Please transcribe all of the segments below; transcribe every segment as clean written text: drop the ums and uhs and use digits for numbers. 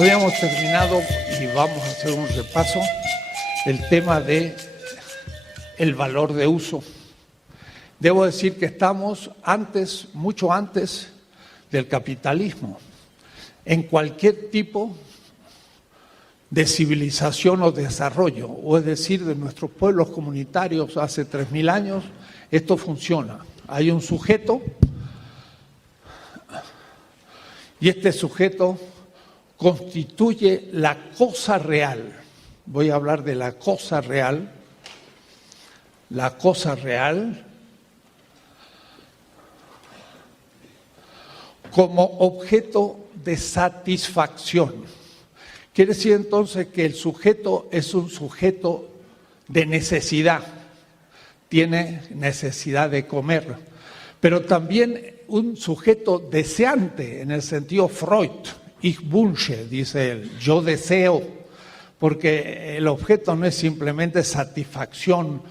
Habíamos terminado y vamos a hacer un repaso el tema de el valor de uso. Debo decir que estamos antes, mucho antes del capitalismo. En cualquier tipo de civilización o desarrollo, o es decir, de nuestros pueblos comunitarios hace 3000 años, esto funciona. Hay un sujeto y este sujeto constituye la cosa real. Voy a hablar de la cosa real. La cosa real como objeto de satisfacción. Quiere decir entonces que el sujeto es un sujeto de necesidad, tiene necesidad de comer, pero también un sujeto deseante, en el sentido Freud, ich wünsche, dice él, yo deseo, porque el objeto no es simplemente satisfacción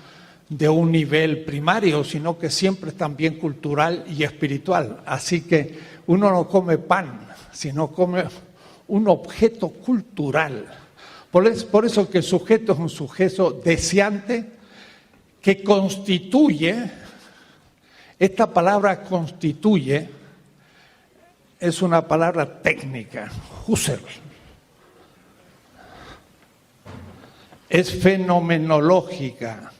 de un nivel primario, sino que siempre es también cultural y espiritual. Así que uno no come pan, sino come un objeto cultural. Por eso que el sujeto es un sujeto deseante que constituye, esta palabra constituye es una palabra técnica, Husserl. Es fenomenológica.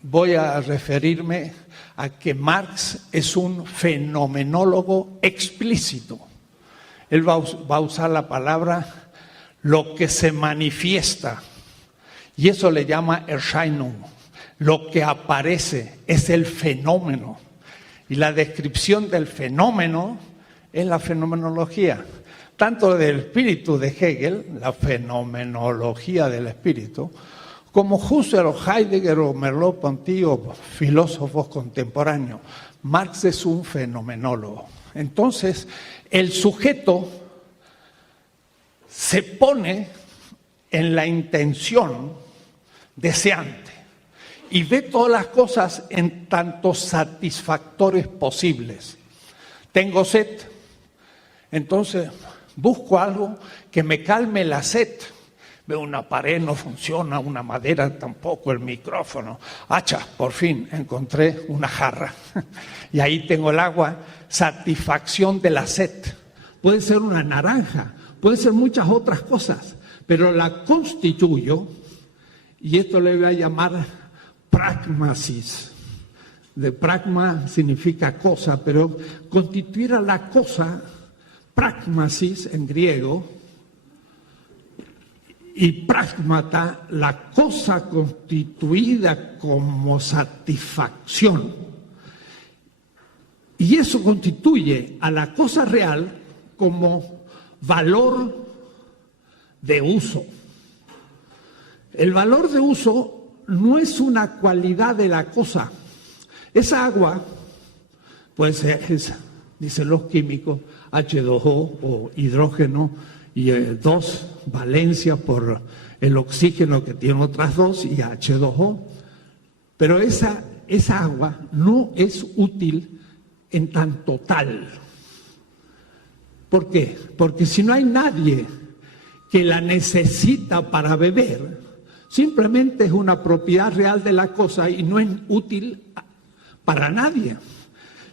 Voy a referirme a que Marx es un fenomenólogo explícito. Él va a usar la palabra lo que se manifiesta, y eso le llama Erscheinung. Lo que aparece es el fenómeno, y la descripción del fenómeno es la fenomenología, tanto del espíritu de Hegel, la fenomenología del espíritu, como Husserl o Heidegger o Merleau-Ponty o filósofos contemporáneos. Marx es un fenomenólogo. Entonces, el sujeto se pone en la intención deseante y ve todas las cosas en tantos satisfactores posibles. Tengo sed, entonces busco algo que me calme la sed. Veo una pared, no funciona, una madera tampoco, el micrófono. Por fin encontré una jarra. Y ahí tengo el agua, satisfacción de la sed. Puede ser una naranja, puede ser muchas otras cosas, pero la constituyo, y esto le voy a llamar pragmasis. De pragma significa cosa, pero constituir a la cosa, pragmasis en griego, y pragmata, la cosa constituida como satisfacción. Y eso constituye a la cosa real como valor de uso. El valor de uso no es una cualidad de la cosa. Esa agua puede ser, dicen los químicos, H2O o hidrógeno, y dos valencias por el oxígeno que tiene otras dos y H2O. Pero esa agua no es útil en tanto tal. ¿Por qué? Porque si no hay nadie que la necesita para beber, simplemente es una propiedad real de la cosa y no es útil para nadie.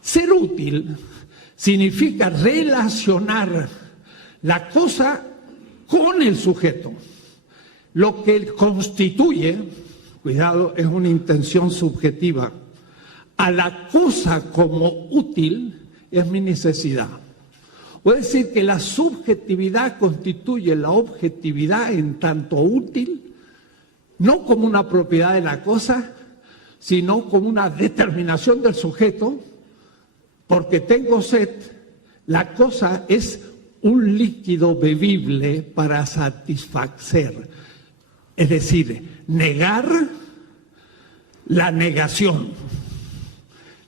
Ser útil significa relacionar la cosa con el sujeto. Lo que constituye, cuidado, es una intención subjetiva, a la cosa como útil es mi necesidad. O es decir, que la subjetividad constituye la objetividad en tanto útil, no como una propiedad de la cosa, sino como una determinación del sujeto, porque tengo sed, la cosa es un líquido bebible para satisfacer. Es decir, negar la negación.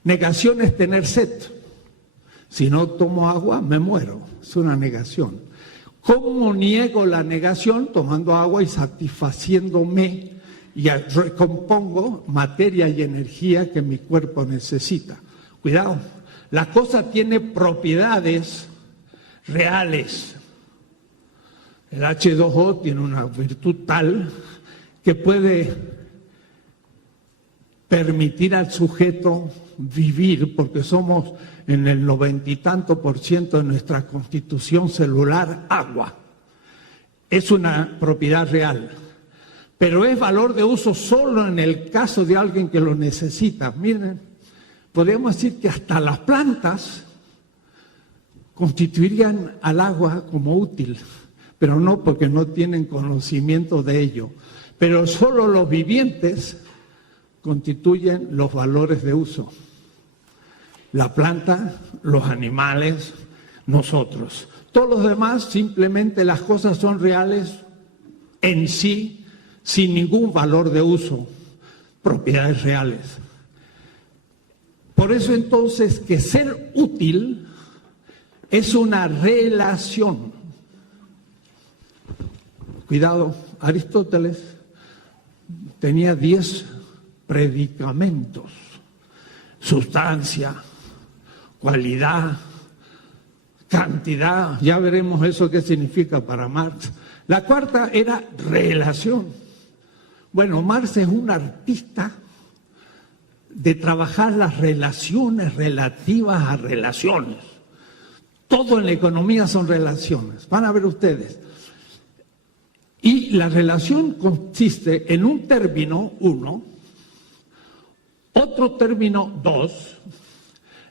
Negación es tener sed. Si no tomo agua, me muero. Es una negación. ¿Cómo niego la negación? Tomando agua y satisfaciéndome y recompongo materia y energía que mi cuerpo necesita. Cuidado, la cosa tiene propiedades reales. El H2O tiene una virtud tal que puede permitir al sujeto vivir, porque somos en el 90 y tanto por ciento de nuestra constitución celular agua. Es una propiedad real, pero es valor de uso solo en el caso de alguien que lo necesita. Miren, podemos decir que hasta las plantas constituirían al agua como útil, pero no porque no tienen conocimiento de ello. Pero solo los vivientes constituyen los valores de uso. La planta, los animales, nosotros. Todos los demás, simplemente las cosas son reales en sí, sin ningún valor de uso, propiedades reales. Por eso entonces que ser útil es una relación. Cuidado, Aristóteles tenía 10 predicamentos: sustancia, cualidad, cantidad. Ya veremos eso qué significa para Marx. La cuarta era relación. Bueno, Marx es un artista de trabajar las relaciones relativas a relaciones. Todo en la economía son relaciones. Van a ver ustedes. Y la relación consiste en un término, 1, otro término, 2,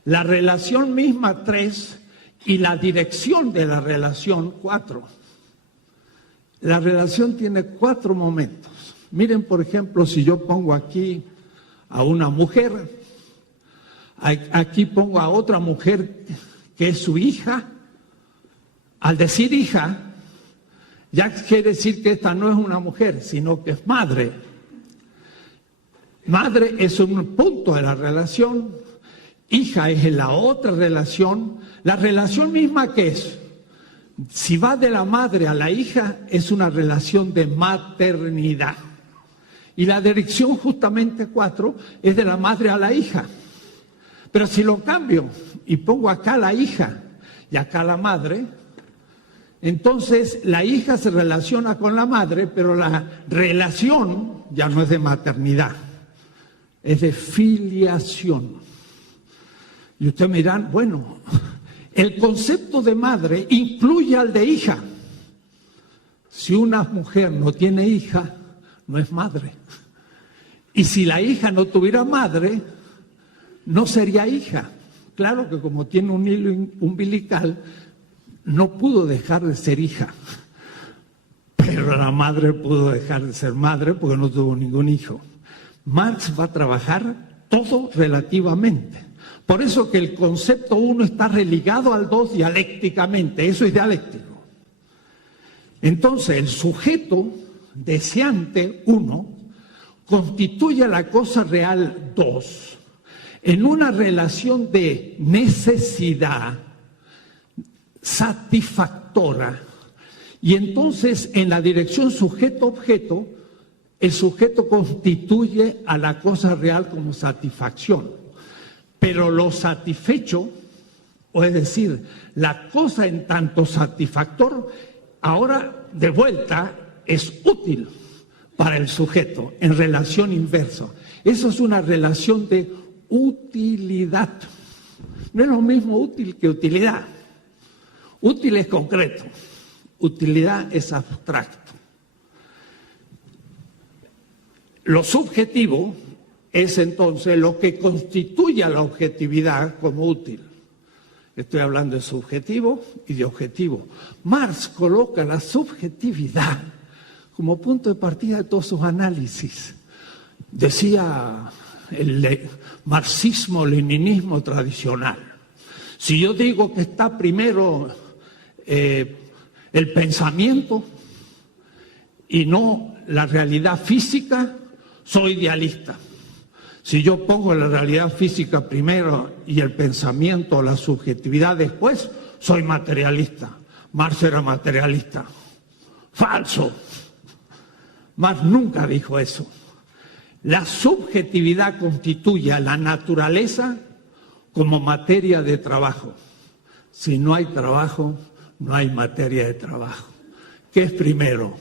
la relación misma, 3, y la dirección de la relación, 4. La relación tiene 4 momentos. Miren, por ejemplo, si yo pongo aquí a una mujer, aquí pongo a otra mujer que es su hija. Al decir hija, ya quiere decir que esta no es una mujer, sino que es madre. Madre es un punto de la relación, hija es la otra relación. La relación misma, ¿qué es? Si va de la madre a la hija, es una relación de maternidad. Y la dirección, justamente 4, es de la madre a la hija. Pero si lo cambio y pongo acá la hija y acá la madre, entonces la hija se relaciona con la madre, pero la relación ya no es de maternidad, es de filiación. Y ustedes me dirán, bueno, el concepto de madre incluye al de hija. Si una mujer no tiene hija, no es madre. Y si la hija no tuviera madre, no sería hija. Claro que como tiene un hilo umbilical, no pudo dejar de ser hija. Pero la madre pudo dejar de ser madre porque no tuvo ningún hijo. Marx va a trabajar todo relativamente. Por eso que el concepto 1 está religado al 2 dialécticamente. Eso es dialéctico. Entonces, el sujeto deseante 1 constituye la cosa real 2 en una relación de necesidad satisfactora, y entonces en la dirección sujeto-objeto el sujeto constituye a la cosa real como satisfacción, pero lo satisfecho, o es decir, la cosa en tanto satisfactor, ahora de vuelta es útil para el sujeto en relación inversa. Eso es una relación de utilidad. No es lo mismo útil que utilidad. Útil es concreto, utilidad es abstracto. Lo subjetivo es entonces lo que constituye a la objetividad como útil. Estoy hablando de subjetivo y de objetivo. Marx coloca la subjetividad como punto de partida de todos sus análisis. Decía el marxismo-leninismo tradicional: si yo digo que está primero el pensamiento y no la realidad física, soy idealista. Si yo pongo la realidad física primero y el pensamiento, la subjetividad después, soy materialista. Marx era materialista. Falso. Marx nunca dijo eso. La subjetividad constituye a la naturaleza como materia de trabajo. Si no hay trabajo, no hay materia de trabajo. ¿Qué es primero?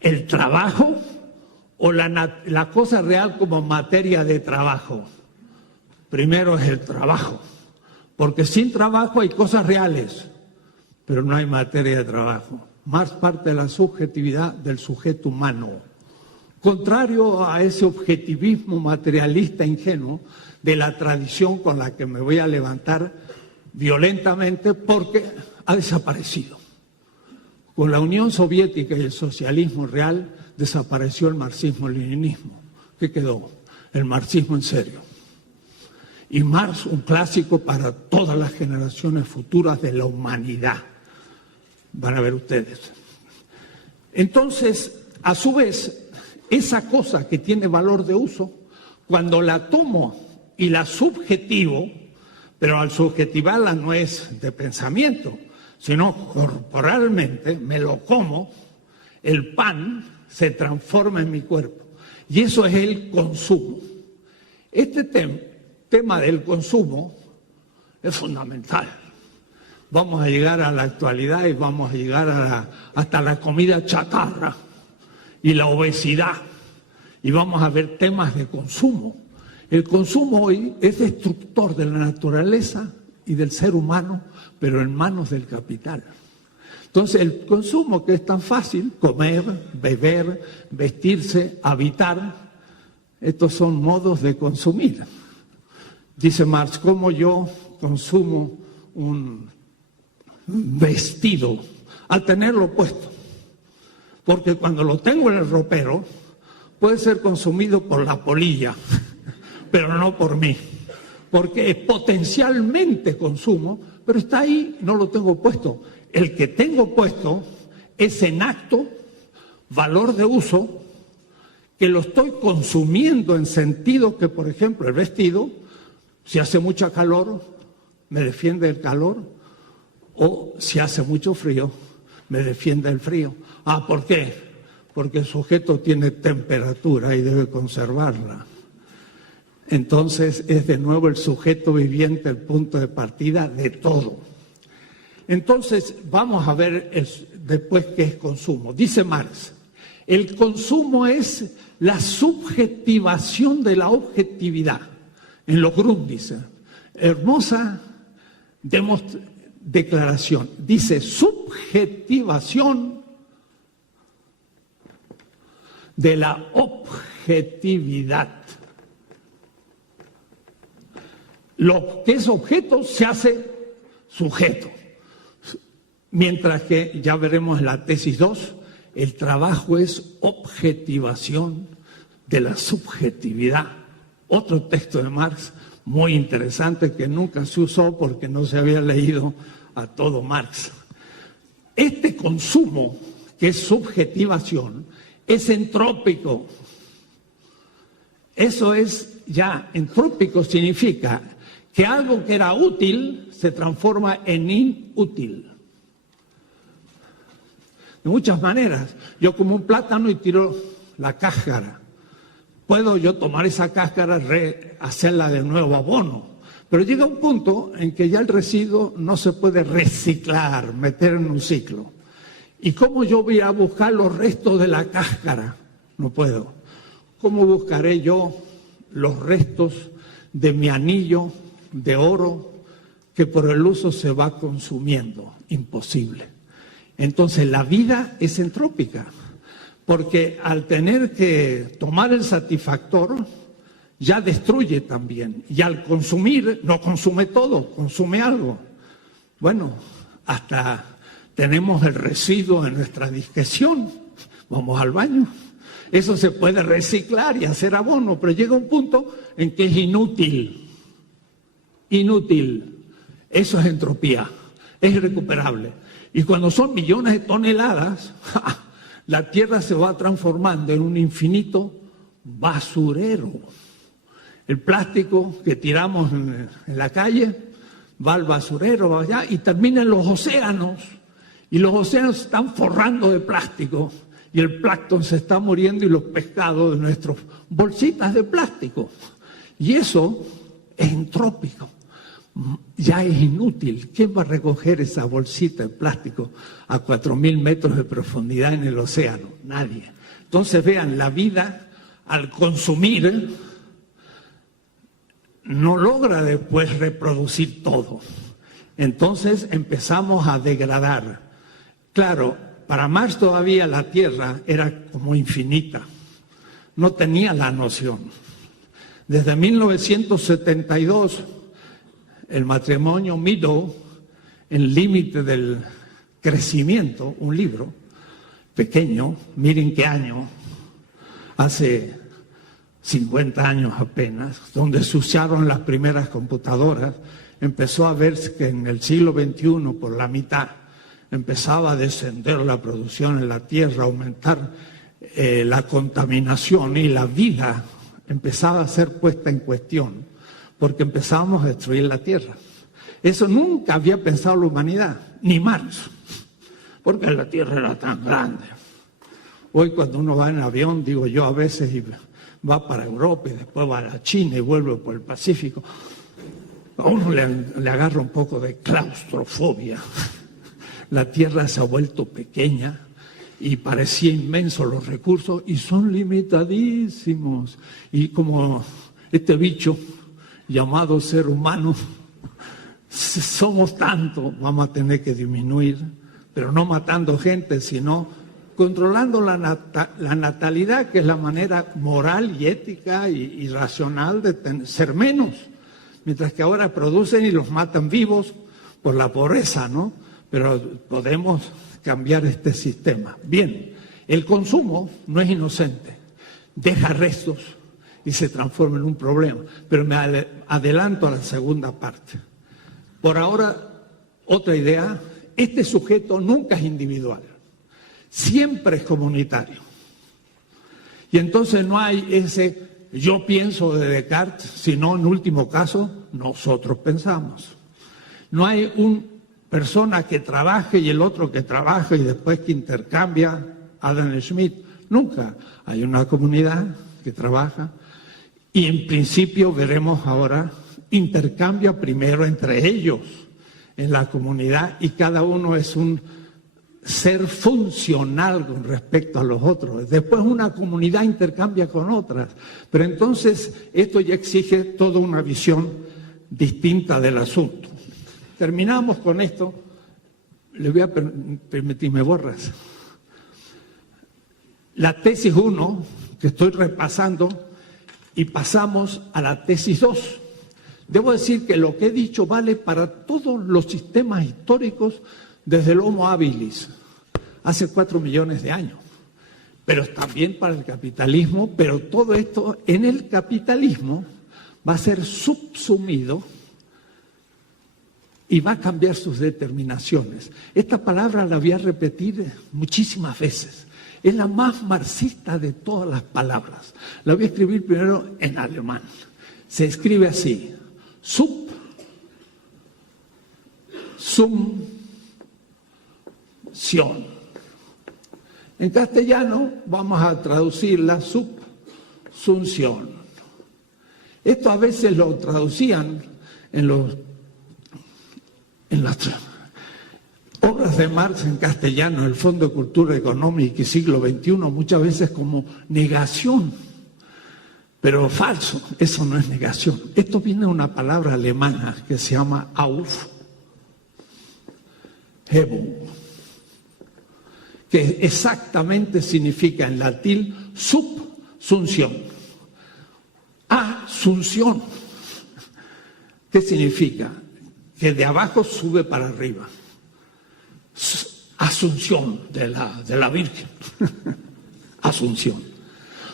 ¿El trabajo o la cosa real como materia de trabajo? Primero es el trabajo, porque sin trabajo hay cosas reales, pero no hay materia de trabajo. Marx parte de la subjetividad del sujeto humano, contrario a ese objetivismo materialista ingenuo de la tradición con la que me voy a levantar violentamente porque ha desaparecido. Con la Unión Soviética y el socialismo real desapareció el marxismo-leninismo. ¿Qué quedó? El marxismo en serio. Y Marx, un clásico para todas las generaciones futuras de la humanidad. Van a ver ustedes. Entonces, a su vez, esa cosa que tiene valor de uso, cuando la tomo y la subjetivo, pero al subjetivarla no es de pensamiento, sino corporalmente, me lo como, el pan se transforma en mi cuerpo. Y eso es el consumo. Este tema del consumo es fundamental. Vamos a llegar a la actualidad y vamos a llegar hasta la comida chatarra y la obesidad. Y vamos a ver temas de consumo. El consumo hoy es destructor de la naturaleza y del ser humano, pero en manos del capital. Entonces, el consumo que es tan fácil, comer, beber, vestirse, habitar, estos son modos de consumir. Dice Marx, ¿cómo yo consumo un vestido al tenerlo puesto? Porque cuando lo tengo en el ropero, puede ser consumido por la polilla, pero no por mí. Porque potencialmente consumo, pero está ahí, no lo tengo puesto. El que tengo puesto es en acto, valor de uso, que lo estoy consumiendo en sentido que, por ejemplo, el vestido, si hace mucha calor, me defiende el calor, o si hace mucho frío, me defiende el frío. Ah, ¿por qué? Porque el sujeto tiene temperatura y debe conservarla. Entonces es de nuevo el sujeto viviente el punto de partida de todo. Entonces vamos a ver después qué es consumo. Dice Marx, el consumo es la subjetivación de la objetividad. En los Grund dice, hermosa declaración. Dice subjetivación de la objetividad. Lo que es objeto se hace sujeto. Mientras que, ya veremos en la tesis 2, el trabajo es objetivación de la subjetividad. Otro texto de Marx muy interesante que nunca se usó porque no se había leído a todo Marx. Este consumo, que es subjetivación, es entrópico. Eso es ya, entrópico significa que algo que era útil se transforma en inútil. De muchas maneras. Yo como un plátano y tiro la cáscara. Puedo yo tomar esa cáscara, hacerla de nuevo abono. Pero llega un punto en que ya el residuo no se puede reciclar, meter en un ciclo. ¿Y cómo yo voy a buscar los restos de la cáscara? No puedo. ¿Cómo buscaré yo los restos de mi anillo de oro que por el uso se va consumiendo? Imposible. Entonces la vida es entrópica, porque al tener que tomar el satisfactor, ya destruye también. Y al consumir, no consume todo, consume algo. Bueno, hasta tenemos el residuo en nuestra digestión, vamos al baño. Eso se puede reciclar y hacer abono, pero llega un punto en que es inútil. Inútil. Eso es entropía, es irrecuperable. Y cuando son millones de toneladas, la Tierra se va transformando en un infinito basurero. El plástico que tiramos en la calle va al basurero, va allá y termina en los océanos. Y los océanos se están forrando de plástico y el plancton se está muriendo y los pescados de nuestras bolsitas de plástico. Y eso es entrópico. ya es inútil. ¿Quién va a recoger esa bolsita de plástico a 4.000 metros de profundidad en el océano? Nadie. Entonces vean, la vida al consumir no logra después reproducir todo. Entonces empezamos a degradar. Claro, para Marx todavía la Tierra era como infinita. No tenía la noción. Desde 1972, el matrimonio Meadow, El límite del crecimiento, un libro pequeño, miren qué año, hace 50 años apenas, donde se usaron las primeras computadoras, empezó a verse que en el siglo XXI, por la mitad, empezaba a descender la producción en la Tierra, aumentar la contaminación y la vida empezaba a ser puesta en cuestión, porque empezábamos a destruir la Tierra. Eso nunca había pensado la humanidad, ni Marx, porque la Tierra era tan grande. Hoy cuando uno va en avión, digo yo a veces, y va para Europa y después va a la China y vuelve por el Pacífico, a uno le agarra un poco de claustrofobia. La Tierra se ha vuelto pequeña y parecía inmenso los recursos y son limitadísimos. Y como este bicho llamado ser humano, somos tantos, vamos a tener que disminuir, pero no matando gente, sino controlando la natalidad, que es la manera moral y ética y racional de ser menos. Mientras que ahora producen y los matan vivos por la pobreza, ¿no? Pero podemos cambiar este sistema. Bien, el consumo no es inocente, deja restos y se transforma en un problema. Pero me adelanto a la segunda parte. Por ahora, otra idea, este sujeto nunca es individual, siempre es comunitario. Y entonces no hay ese yo pienso de Descartes, sino en último caso, nosotros pensamos. No hay una persona que trabaje y el otro que trabaje y después que intercambia, Adam Smith. Nunca. Hay una comunidad que trabaja y en principio veremos ahora intercambia primero entre ellos en la comunidad y cada uno es un ser funcional con respecto a los otros. Después una comunidad intercambia con otras, pero entonces esto ya exige toda una visión distinta del asunto. Terminamos con esto. Le voy a permitir, me borras. La tesis 1, que estoy repasando, y pasamos a la tesis 2. Debo decir que lo que he dicho vale para todos los sistemas históricos desde el Homo habilis, hace 4 millones de años, pero también para el capitalismo, pero todo esto en el capitalismo va a ser subsumido y va a cambiar sus determinaciones. Esta palabra la voy a repetir muchísimas veces. Es la más marxista de todas las palabras. La voy a escribir primero en alemán. Se escribe así: subsunción. En castellano vamos a traducir la subsunción. Esto a veces lo traducían en las obras de Marx en castellano, el Fondo de Cultura Económica y Siglo XXI, muchas veces como negación. Pero falso, eso no es negación. Esto viene de una palabra alemana que se llama Aufhebung, que exactamente significa en latín subsunción. Asunción. ¿Qué significa? Que de abajo sube para arriba. Asunción de la Virgen. Asunción.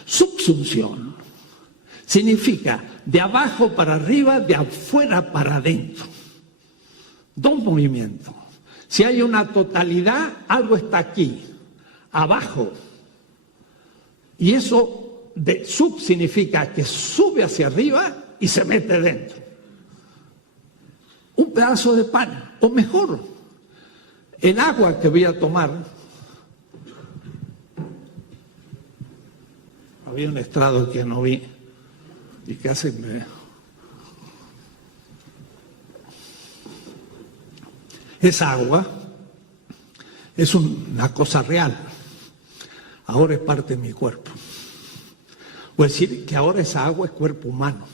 Subsunción significa de abajo para arriba, de afuera para adentro. Dos movimientos. Si hay una totalidad, algo está aquí, abajo. Y eso de sub significa que sube hacia arriba y se mete dentro. Un pedazo de pan, o mejor, el agua que voy a tomar. Había un estrado que no vi y casi me... Esa agua es una cosa real. Ahora es parte de mi cuerpo. O decir que ahora esa agua es cuerpo humano.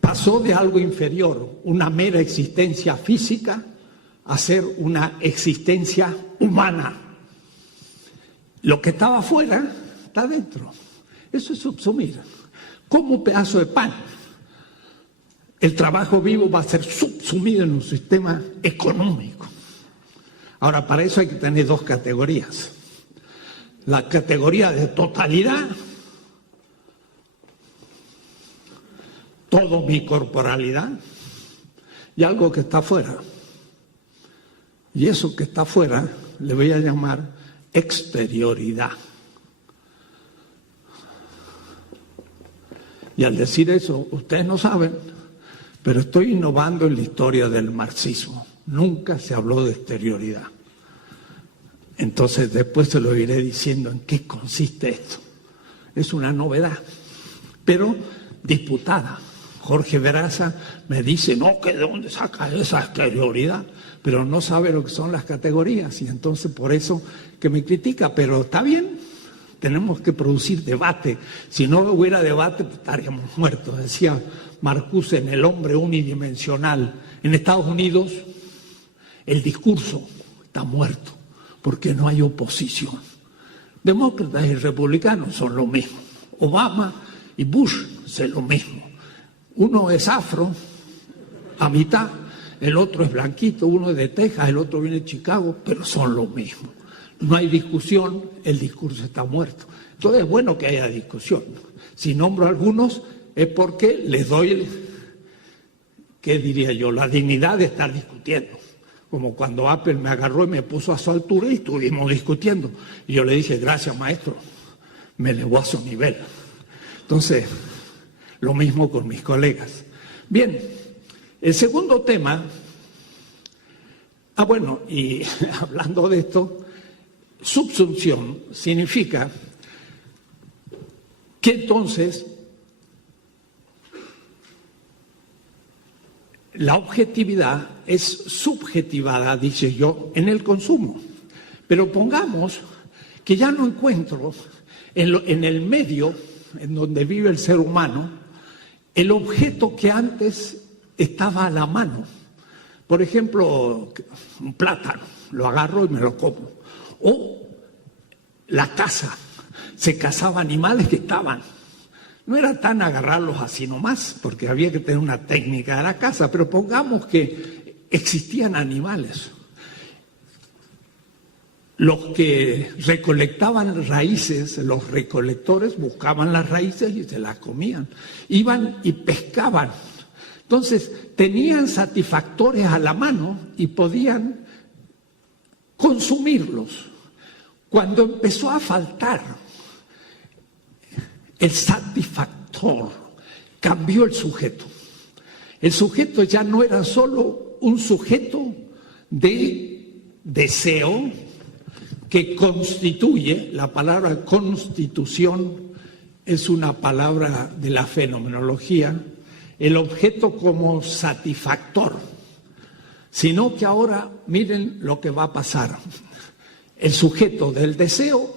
Pasó de algo inferior, una mera existencia física, a ser una existencia humana. Lo que estaba afuera está dentro. Eso es subsumir. Como un pedazo de pan. El trabajo vivo va a ser subsumido en un sistema económico. Ahora, para eso hay que tener dos categorías. La categoría de totalidad, toda mi corporalidad, y algo que está afuera. Y eso que está afuera le voy a llamar exterioridad. Y al decir eso, ustedes no saben, pero estoy innovando en la historia del marxismo. Nunca se habló de exterioridad. Entonces después se lo iré diciendo en qué consiste esto. Es una novedad, pero disputada. Jorge Veraza me dice, no, que de dónde saca esa exterioridad, pero no sabe lo que son las categorías, y entonces por eso que me critica, pero está bien, tenemos que producir debate. Si no hubiera debate, pues estaríamos muertos. Decía Marcuse en El hombre unidimensional. En Estados Unidos el discurso está muerto porque no hay oposición. Demócratas y republicanos son lo mismo. Obama y Bush son lo mismo. Uno es afro, a mitad, el otro es blanquito, uno es de Texas, el otro viene de Chicago, pero son lo mismo. No hay discusión, el discurso está muerto. Entonces es bueno que haya discusión. Si nombro a algunos es porque les doy, ¿qué diría yo?, la dignidad de estar discutiendo. Como cuando Apple me agarró y me puso a su altura y estuvimos discutiendo. Y yo le dije, gracias maestro, me elevó a su nivel. Entonces, lo mismo con mis colegas. Bien, el segundo tema, bueno, y hablando de esto, subsunción significa que entonces la objetividad es subjetivada, dice yo, en el consumo. Pero pongamos que ya no encuentro en el medio en donde vive el ser humano el objeto que antes estaba a la mano. Por ejemplo, un plátano, lo agarro y me lo como. O la caza, se cazaban animales que estaban. No era tan agarrarlos así nomás, porque había que tener una técnica de la caza, pero pongamos que existían animales. Los que recolectaban raíces, los recolectores buscaban las raíces y se las comían. Iban y pescaban. Entonces, tenían satisfactores a la mano y podían consumirlos. Cuando empezó a faltar el satisfactor, cambió el sujeto. El sujeto ya no era solo un sujeto de deseo que constituye, la palabra constitución es una palabra de la fenomenología, el objeto como satisfactor, sino que ahora miren lo que va a pasar. El sujeto del deseo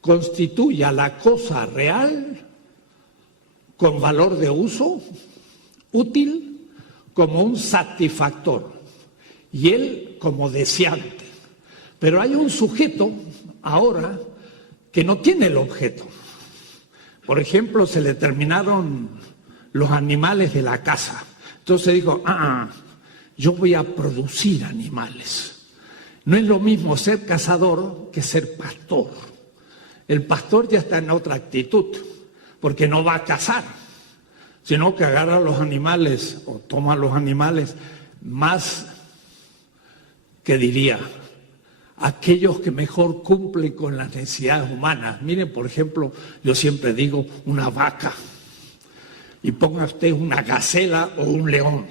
constituye a la cosa real con valor de uso, útil, como un satisfactor, y él como deseante. Pero hay un sujeto ahora que no tiene el objeto. Por ejemplo, se le terminaron los animales de la casa. Entonces dijo, yo voy a producir animales. No es lo mismo ser cazador que ser pastor. El pastor ya está en otra actitud, porque no va a cazar, sino que agarra los animales o toma los animales más, que diría, aquellos que mejor cumplen con las necesidades humanas. Miren, por ejemplo, yo siempre digo una vaca, y ponga usted una gacela o un león.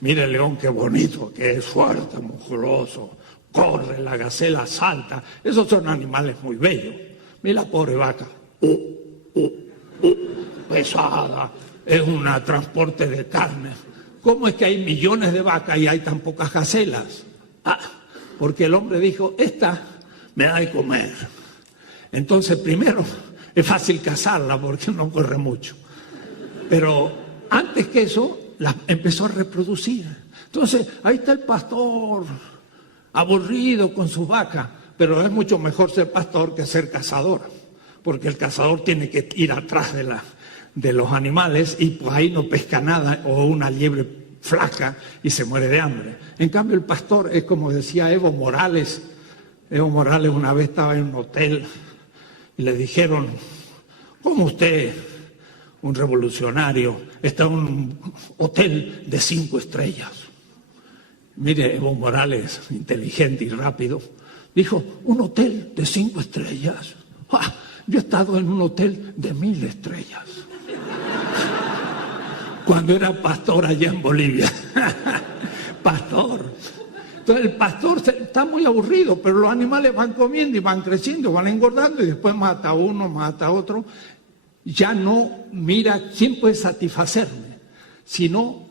Mire el león qué bonito, que es fuerte, musculoso, corre, la gacela salta. Esos son animales muy bellos. Mira la pobre vaca, pesada, es un transporte de carne. ¿cómo es que hay millones de vacas y hay tan pocas gacelas? Ah, porque el hombre dijo, esta me da de comer. Entonces, primero, es fácil cazarla porque no corre mucho. Pero antes que eso, la empezó a reproducir. Entonces, ahí está el pastor, aburrido con sus vacas, pero es mucho mejor ser pastor que ser cazador, porque el cazador tiene que ir atrás de los animales y pues ahí no pesca nada, o una liebre flaca y se muere de hambre. En cambio, el pastor es como decía Evo Morales. Evo Morales una vez estaba en un hotel y le dijeron, ¿cómo usted, un revolucionario, está en un hotel de 5 estrellas? Mire, Evo Morales, inteligente y rápido, dijo, ¿un hotel de 5 estrellas? ¡Ah! Yo he estado en un hotel de 1000 estrellas. Cuando era pastor allá en Bolivia. Pastor. Entonces el pastor está muy aburrido, pero los animales van comiendo y van creciendo, van engordando y después mata a uno, mata a otro. Ya no mira quién puede satisfacerme, sino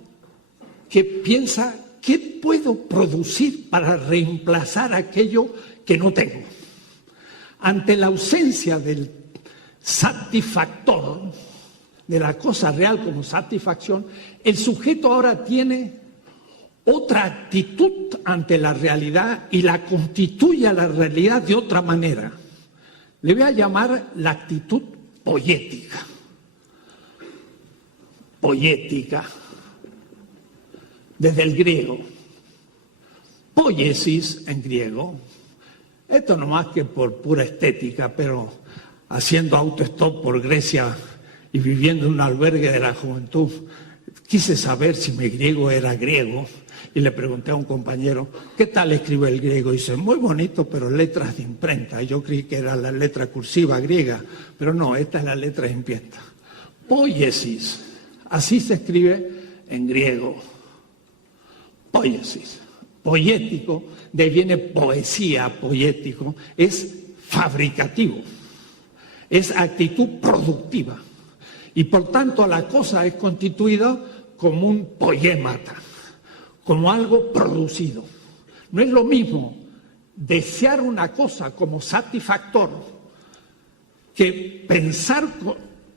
que piensa qué puedo producir para reemplazar aquello que no tengo. Ante la ausencia del satisfactor, de la cosa real como satisfacción, el sujeto ahora tiene otra actitud ante la realidad y la constituye a la realidad de otra manera. Le voy a llamar la actitud poética. Poética, desde el griego. Poiesis en griego. Esto no más que por pura estética, pero haciendo autostop por Grecia y viviendo en un albergue de la juventud, quise saber si mi griego era griego y le pregunté a un compañero, ¿qué tal escribe el griego? Y dice, muy bonito, pero letras de imprenta. Y yo creí que era la letra cursiva griega, pero no, esta es la letra de imprenta. Poiesis, así se escribe en griego. Poiesis, poético, de ahí viene poesía, poético, es fabricativo, es actitud productiva. Y por tanto la cosa es constituida como un poémata, como algo producido. No es lo mismo desear una cosa como satisfactor que pensar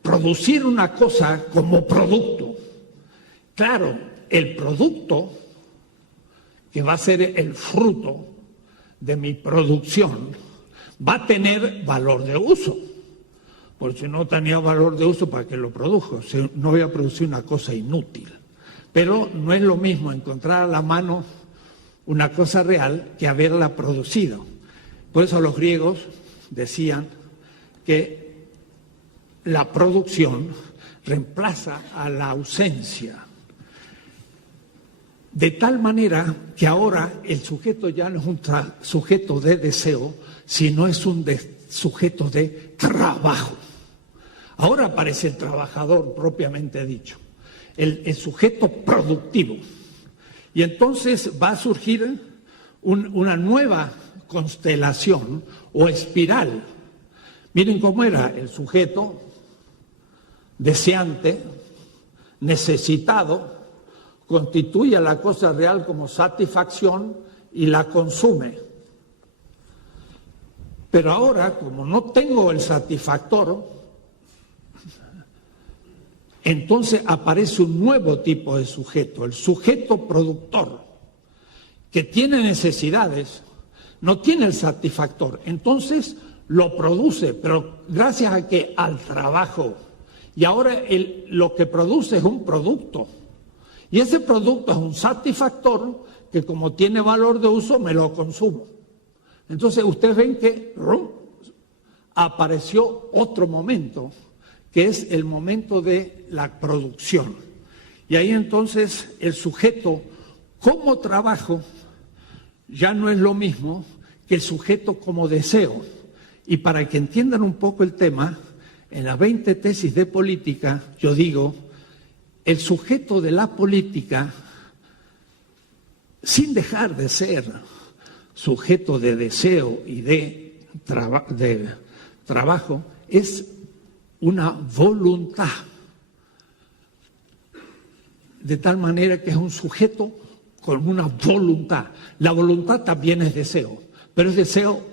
producir una cosa como producto. Claro, el producto que va a ser el fruto de mi producción va a tener valor de uso. Porque si no tenía valor de uso, ¿para qué lo produjo? No voy a producir una cosa inútil. Pero no es lo mismo encontrar a la mano una cosa real que haberla producido. Por eso los griegos decían que la producción reemplaza a la ausencia. De tal manera que ahora el sujeto ya no es un sujeto de deseo, sino es un sujeto de trabajo. Ahora aparece el trabajador propiamente dicho, el sujeto productivo. Y entonces va a surgir una nueva constelación o espiral. Miren cómo era el sujeto deseante, necesitado, constituye la cosa real como satisfacción y la consume. Pero ahora, como no tengo el satisfactor, entonces aparece un nuevo tipo de sujeto, el sujeto productor, que tiene necesidades, no tiene el satisfactor, entonces lo produce, pero gracias a que al trabajo, y ahora lo que produce es un producto, y ese producto es un satisfactor que como tiene valor de uso me lo consumo. Entonces ustedes ven que apareció otro momento, que es el momento de la producción. Y ahí entonces el sujeto como trabajo ya no es lo mismo que el sujeto como deseo. Y para que entiendan un poco el tema, en las 20 tesis de política yo digo, el sujeto de la política, sin dejar de ser sujeto de deseo y de trabajo, es una voluntad. de tal manera que es un sujeto con una voluntad. La voluntad también es deseo, pero es deseo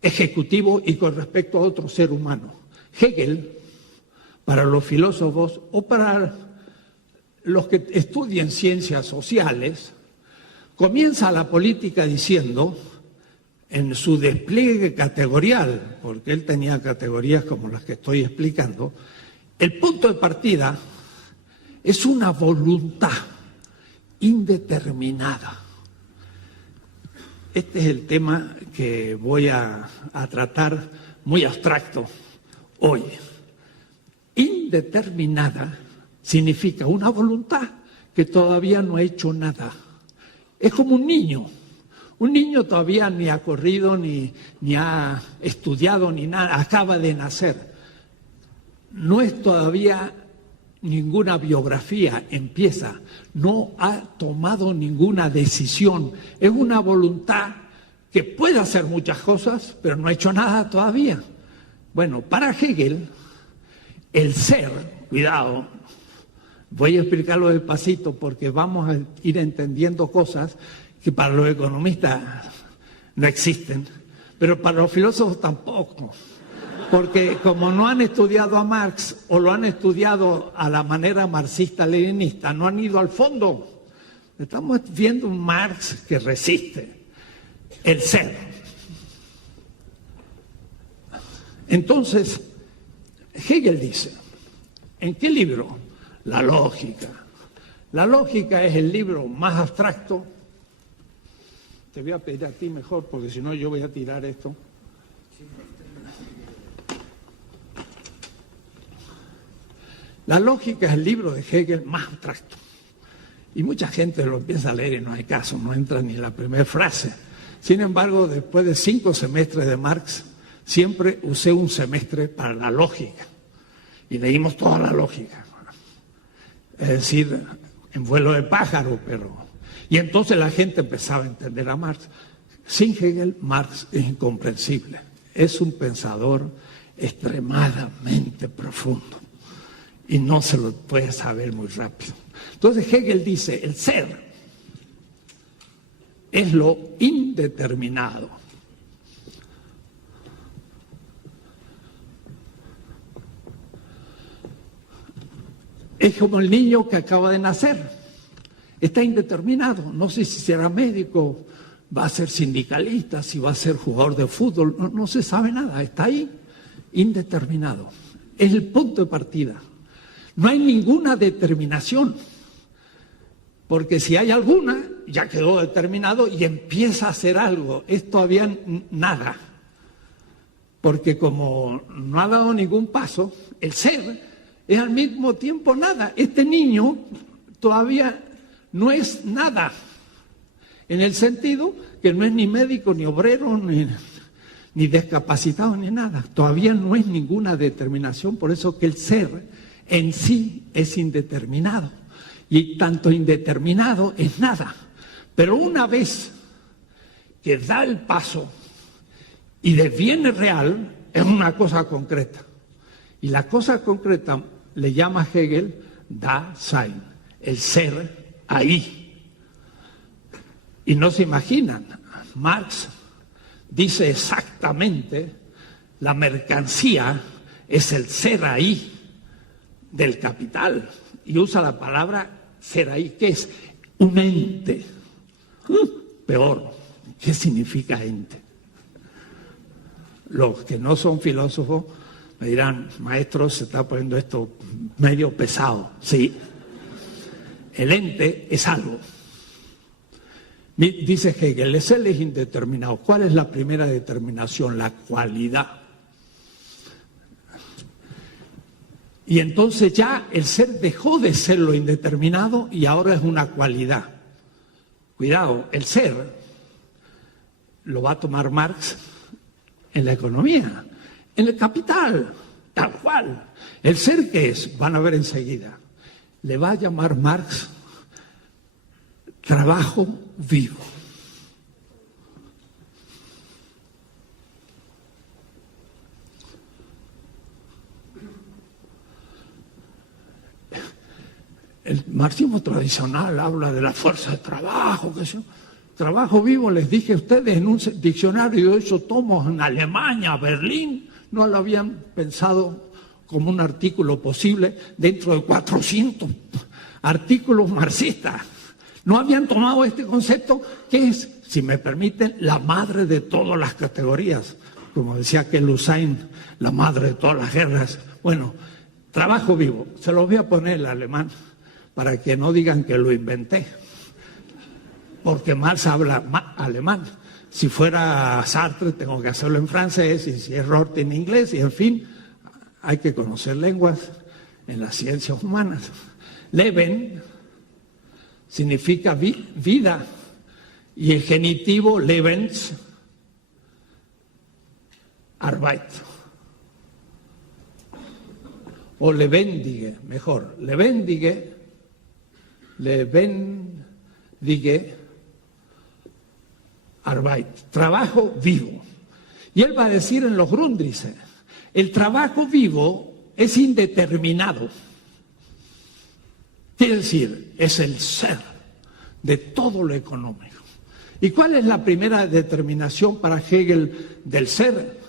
ejecutivo y con respecto a otro ser humano. Hegel, para los filósofos o para los que estudian ciencias sociales, comienza la política diciendo, en su despliegue categorial, porque él tenía categorías como las que estoy explicando, el punto de partida es una voluntad indeterminada. Este es el tema que voy a tratar muy abstracto hoy. Indeterminada significa una voluntad que todavía no ha hecho nada. Es como un niño. Un niño todavía ni ha corrido, ni ha estudiado, ni nada. Acaba de nacer. No es todavía ninguna biografía, empieza. No ha tomado ninguna decisión. Es una voluntad que puede hacer muchas cosas, pero no ha hecho nada todavía. Bueno, para Hegel, el ser, cuidado, voy a explicarlo despacito porque vamos a ir entendiendo cosas que para los economistas no existen, pero para los filósofos tampoco. Porque como no han estudiado a Marx o lo han estudiado a la manera marxista-leninista, no han ido al fondo. Estamos viendo un Marx que resiste. El ser. Entonces, Hegel dice, ¿en qué libro? La lógica. La lógica es el libro más abstracto. Te voy a pedir a ti mejor, porque si no yo voy a tirar esto. La lógica es el libro de Hegel más abstracto. Y mucha gente lo empieza a leer y no hay caso, no entra ni la primera frase. Sin embargo, después de 5 semestres de Marx, siempre usé un semestre para la lógica. Y leímos toda la lógica. Es decir, en vuelo de pájaro, pero... Y entonces la gente empezaba a entender a Marx. Sin Hegel, Marx es incomprensible. Es un pensador extremadamente profundo. Y no se lo puede saber muy rápido. Entonces Hegel dice, el ser es lo indeterminado. Es como el niño que acaba de nacer. Está indeterminado. No sé si será médico, va a ser sindicalista, si va a ser jugador de fútbol. No se sabe nada. Está ahí, indeterminado. Es el punto de partida. No hay ninguna determinación. Porque si hay alguna, ya quedó determinado y empieza a hacer algo. Es todavía nada. Porque como no ha dado ningún paso, el ser es al mismo tiempo nada. Este niño todavía no es nada. En el sentido que no es ni médico, ni obrero, ni discapacitado, ni nada. Todavía no es ninguna determinación. Por eso que el ser en sí es indeterminado. Y tanto indeterminado es nada. Pero una vez que da el paso y deviene real, es una cosa concreta. Y la cosa concreta le llama Hegel Dasein, el ser ahí. Y no se imaginan, Marx dice exactamente, la mercancía es el ser ahí del capital. Y usa la palabra ser ahí, que es un ente. Peor, ¿qué significa ente? Los que no son filósofos me dirán, maestro, se está poniendo esto medio pesado. Sí, el ente es algo. Dice Hegel, el ser es indeterminado. ¿Cuál es la primera determinación? La cualidad. Y entonces ya el ser dejó de ser lo indeterminado y ahora es una cualidad. Cuidado, el ser lo va a tomar Marx en la economía, en el capital, tal cual. ¿El ser qué es? Van a ver enseguida. Le va a llamar Marx trabajo vivo. el marxismo tradicional habla de la fuerza de trabajo, que trabajo vivo, les dije a ustedes, en un diccionario de 8 tomos en Alemania, Berlín, no lo habían pensado como un artículo posible dentro de 400 artículos marxistas. No habían tomado este concepto que es, si me permiten, la madre de todas las categorías. Como decía que Lusain, la madre de todas las guerras. Bueno, trabajo vivo. Se lo voy a poner en alemán para que no digan que lo inventé. Porque Marx habla alemán. Si fuera Sartre, tengo que hacerlo en francés, y si es Rorty en inglés, y en fin, hay que conocer lenguas en las ciencias humanas. Leben significa vida, y el genitivo lebens, Arbeit. O lebendige, mejor, lebendige, Arbeit, trabajo vivo. Y él va a decir en los Grundrisse, el trabajo vivo es indeterminado. Quiere decir, es el ser de todo lo económico. ¿Y cuál es la primera determinación para Hegel del ser?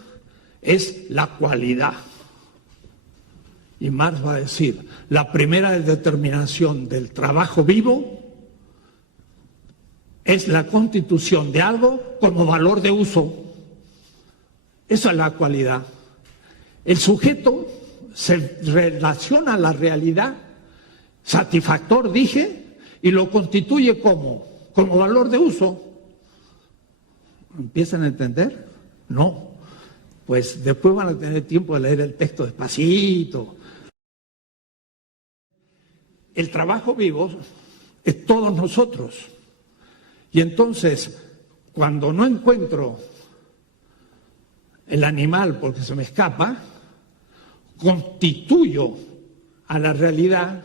Es la cualidad. Y Marx va a decir, la primera determinación del trabajo vivo es la constitución de algo como valor de uso. Esa es la cualidad. El sujeto se relaciona a la realidad, satisfactor, dije, y lo constituye como valor de uso. ¿Empiezan a entender? No. Pues después van a tener tiempo de leer el texto despacito. El trabajo vivo es todos nosotros. Y entonces, cuando no encuentro el animal porque se me escapa, constituyo a la realidad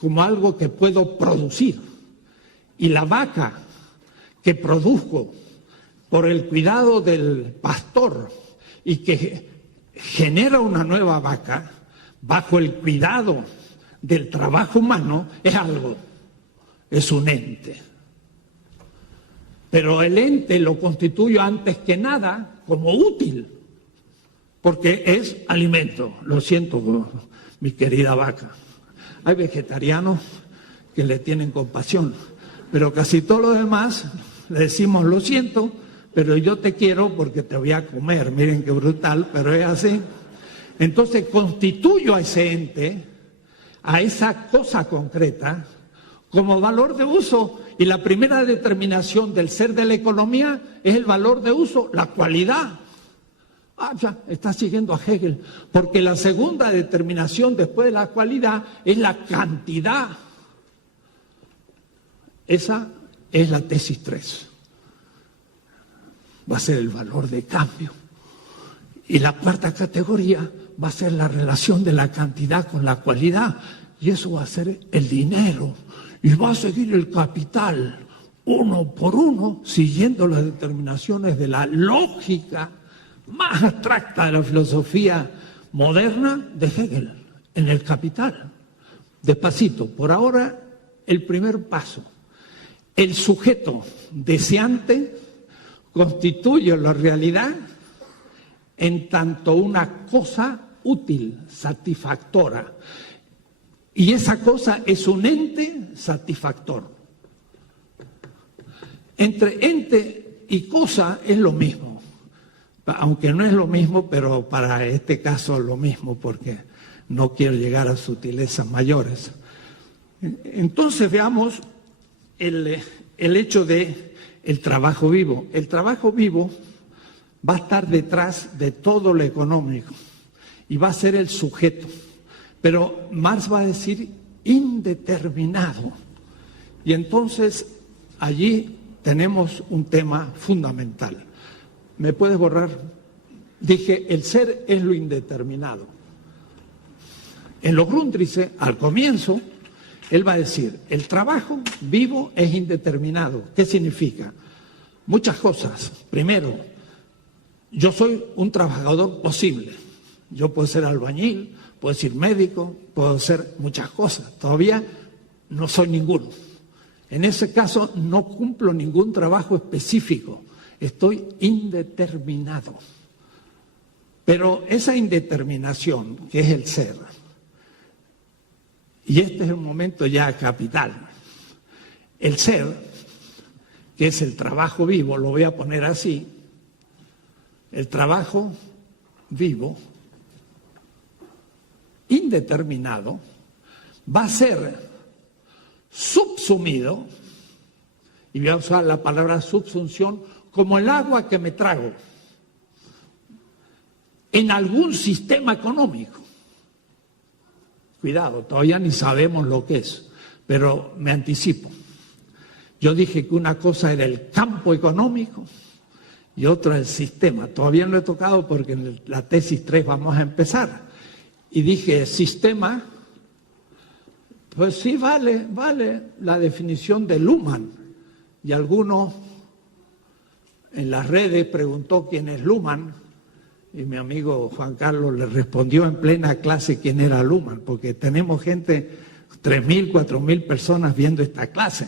como algo que puedo producir. Y la vaca que produzco por el cuidado del pastor y que genera una nueva vaca bajo el cuidado del trabajo humano es algo, es un ente. Pero el ente lo constituyo antes que nada como útil, porque es alimento. Lo siento, mi querida vaca. Hay vegetarianos que le tienen compasión, pero casi todo lo demás le decimos lo siento, pero yo te quiero porque te voy a comer. Miren qué brutal, pero es así. Entonces constituyo a ese ente, a esa cosa concreta, como valor de uso. Y la primera determinación del ser de la economía es el valor de uso, la cualidad. Ah, ya, está siguiendo a Hegel. Porque la segunda determinación después de la cualidad es la cantidad. Esa es la tesis 3. Va a ser el valor de cambio. Y la cuarta categoría va a ser la relación de la cantidad con la cualidad. Y eso va a ser el dinero. Y va a seguir el capital, uno por uno, siguiendo las determinaciones de la lógica más abstracta de la filosofía moderna de Hegel, en el Capital. Despacito, por ahora, el primer paso. El sujeto deseante constituye la realidad en tanto una cosa útil, satisfactora. Y esa cosa es un ente satisfactor. Entre ente y cosa es lo mismo. Aunque no es lo mismo, pero para este caso es lo mismo, porque no quiero llegar a sutilezas mayores. Entonces veamos el hecho de el trabajo vivo. El trabajo vivo va a estar detrás de todo lo económico y va a ser el sujeto. Pero Marx va a decir indeterminado. Y entonces allí tenemos un tema fundamental. ¿Me puedes borrar? Dije, el ser es lo indeterminado. En los Grundrisse, al comienzo, él va a decir, el trabajo vivo es indeterminado. ¿Qué significa? Muchas cosas. Primero, yo soy un trabajador posible. Yo puedo ser albañil, puedo ser médico, puedo ser muchas cosas. Todavía no soy ninguno. En ese caso no cumplo ningún trabajo específico, estoy indeterminado. Pero esa indeterminación, que es el ser, y este es un momento ya capital, el ser, que es el trabajo vivo, lo voy a poner así, el trabajo vivo, indeterminado, va a ser subsumido, y voy a usar la palabra subsunción, como el agua que me trago, en algún sistema económico. Cuidado, todavía ni sabemos lo que es, pero me anticipo. Yo dije que una cosa era el campo económico y otra el sistema. Todavía no he tocado porque en la tesis 3 vamos a empezar. Y dije, sistema, pues sí vale la definición de Luhmann. Y alguno en las redes preguntó quién es Luhmann y mi amigo Juan Carlos le respondió en plena clase quién era Luhmann, porque tenemos gente, 3.000, 4.000 personas viendo esta clase.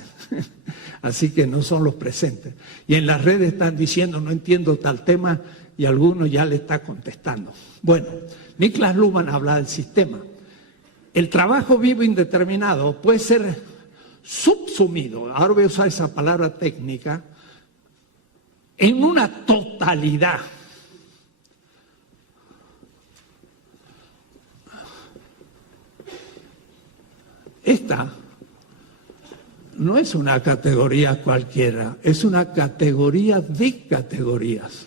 Así que no son los presentes. Y en las redes están diciendo, no entiendo tal tema, y alguno ya le está contestando. Bueno, Niklas Luhmann habla del sistema. El trabajo vivo indeterminado puede ser subsumido, ahora voy a usar esa palabra técnica, en una totalidad. Esta no es una categoría cualquiera, es una categoría de categorías.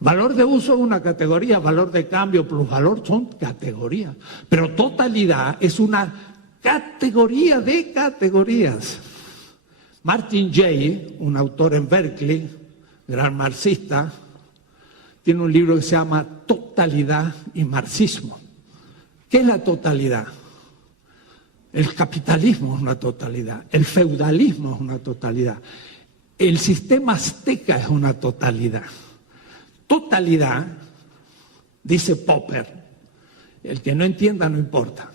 Valor de uso es una categoría, valor de cambio, plusvalor son categorías. Pero totalidad es una categoría de categorías. Martin Jay, un autor en Berkeley, gran marxista, tiene un libro que se llama Totalidad y Marxismo. ¿Qué es la totalidad? El capitalismo es una totalidad, el feudalismo es una totalidad, el sistema azteca es una totalidad. Totalidad, dice Popper, el que no entienda no importa,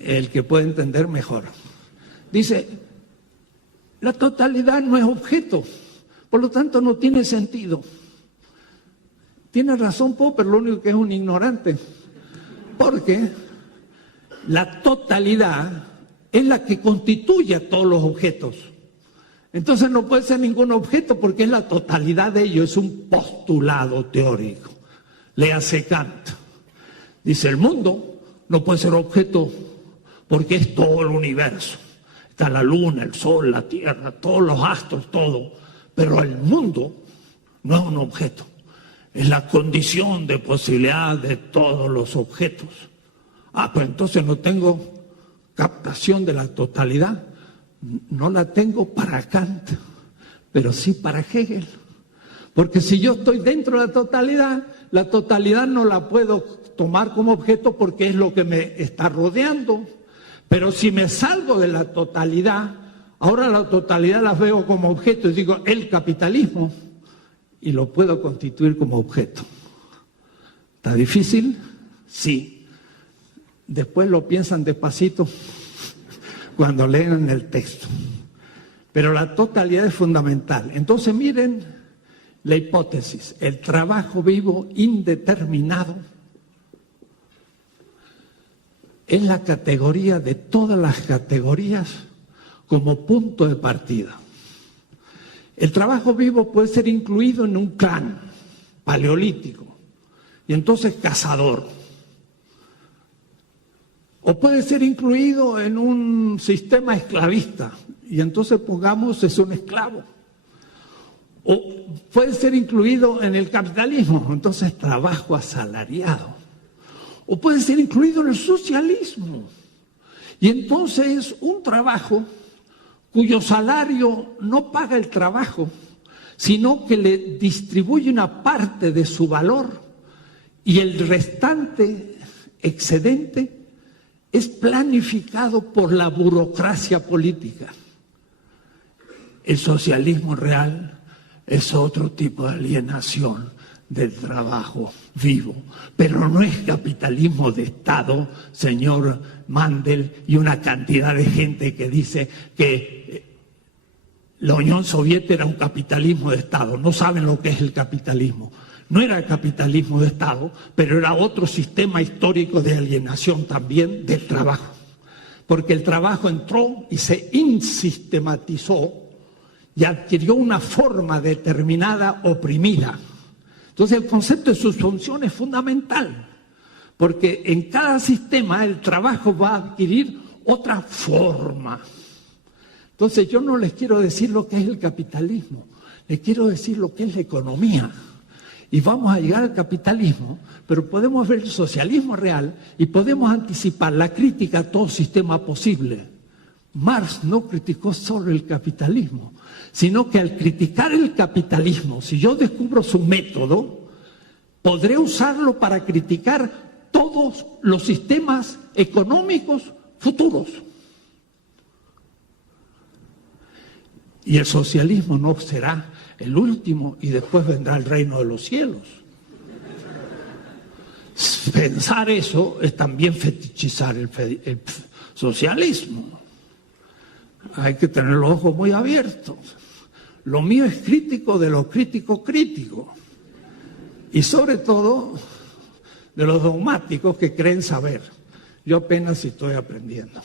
el que puede entender mejor. Dice, la totalidad no es objeto, por lo tanto no tiene sentido. Tiene razón Popper, lo único que es un ignorante, porque la totalidad es la que constituye a todos los objetos. Entonces no puede ser ningún objeto porque es la totalidad de ellos, es un postulado teórico. Léase Kant. Dice, el mundo no puede ser objeto porque es todo el universo. Está la luna, el sol, la tierra, todos los astros, todo. Pero el mundo no es un objeto. Es la condición de posibilidad de todos los objetos. Pues entonces no tengo captación de la totalidad. No la tengo para Kant, pero sí para Hegel. Porque si yo estoy dentro de la totalidad no la puedo tomar como objeto porque es lo que me está rodeando. Pero si me salgo de la totalidad, ahora la totalidad la veo como objeto y digo, el capitalismo, y lo puedo constituir como objeto. ¿Está difícil? Sí. Después lo piensan despacito cuando leen el texto. Pero la totalidad es fundamental. Entonces miren la hipótesis. El trabajo vivo indeterminado es la categoría de todas las categorías como punto de partida. El trabajo vivo puede ser incluido en un clan paleolítico y entonces cazador. O puede ser incluido en un sistema esclavista y entonces pongamos es un esclavo. O puede ser incluido en el capitalismo, entonces trabajo asalariado. O puede ser incluido en el socialismo y entonces es un trabajo cuyo salario no paga el trabajo, sino que le distribuye una parte de su valor y el restante excedente es planificado por la burocracia política. El socialismo real es otro tipo de alienación del trabajo vivo. Pero no es capitalismo de Estado, señor Mandel, y una cantidad de gente que dice que la Unión Soviética era un capitalismo de Estado. No saben lo que es el capitalismo. No era el capitalismo de Estado, pero era otro sistema histórico de alienación también del trabajo. Porque el trabajo entró y se insistematizó y adquirió una forma determinada oprimida. Entonces el concepto de subsunción es fundamental, porque en cada sistema el trabajo va a adquirir otra forma. Entonces yo no les quiero decir lo que es el capitalismo, les quiero decir lo que es la economía. Y vamos a llegar al capitalismo, pero podemos ver el socialismo real y podemos anticipar la crítica a todo sistema posible. Marx no criticó solo el capitalismo, sino que al criticar el capitalismo, si yo descubro su método, podré usarlo para criticar todos los sistemas económicos futuros. Y el socialismo no será el último y después vendrá el reino de los cielos. Pensar eso es también fetichizar el socialismo. Hay que tener los ojos muy abiertos. Lo mío es crítico de lo crítico. Y sobre todo de los dogmáticos que creen saber. Yo apenas estoy aprendiendo.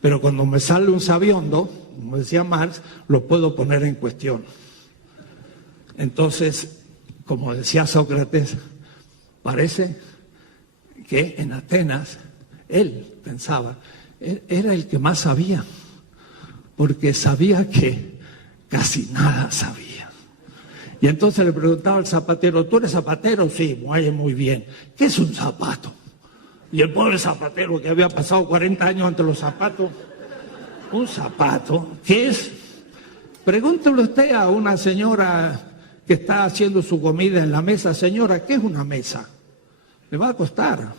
Pero cuando me sale un sabiondo, como decía Marx, lo puedo poner en cuestión. Entonces, como decía Sócrates, parece que en Atenas, él pensaba, él era el que más sabía, porque sabía que casi nada sabía. Y entonces le preguntaba al zapatero, ¿tú eres zapatero? Sí, muy bien. ¿Qué es un zapato? Y el pobre zapatero que había pasado 40 años ante los zapatos, un zapato, ¿qué es? Pregúntele usted a una señora que está haciendo su comida en la mesa, señora, ¿qué es una mesa? Le va a costar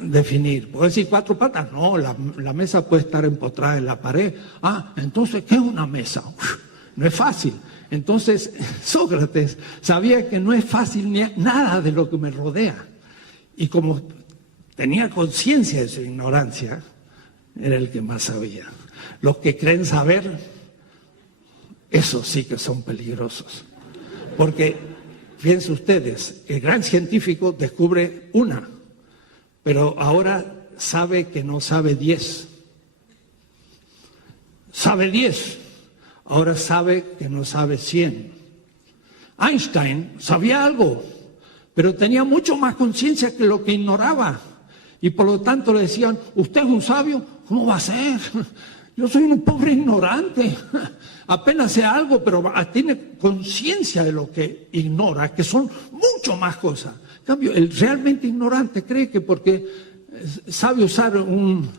definir. ¿Puede decir 4 patas? No, la mesa puede estar empotrada en la pared. Ah, entonces, ¿qué es una mesa? Uf, no es fácil. Entonces, Sócrates sabía que no es fácil nada de lo que me rodea. Y como tenía conciencia de su ignorancia, era el que más sabía. Los que creen saber, esos sí que son peligrosos. Porque, fíjense ustedes, el gran científico descubre una, pero ahora sabe que no sabe 10. Sabe 10, ahora sabe que no sabe 100. Einstein sabía algo, pero tenía mucho más conciencia que lo que ignoraba. Y por lo tanto le decían, ¿usted es un sabio? ¿Cómo va a ser? Yo soy un pobre ignorante. Apenas sé algo, pero tiene conciencia de lo que ignora, que son mucho más cosas. En cambio, el realmente ignorante cree que porque sabe usar un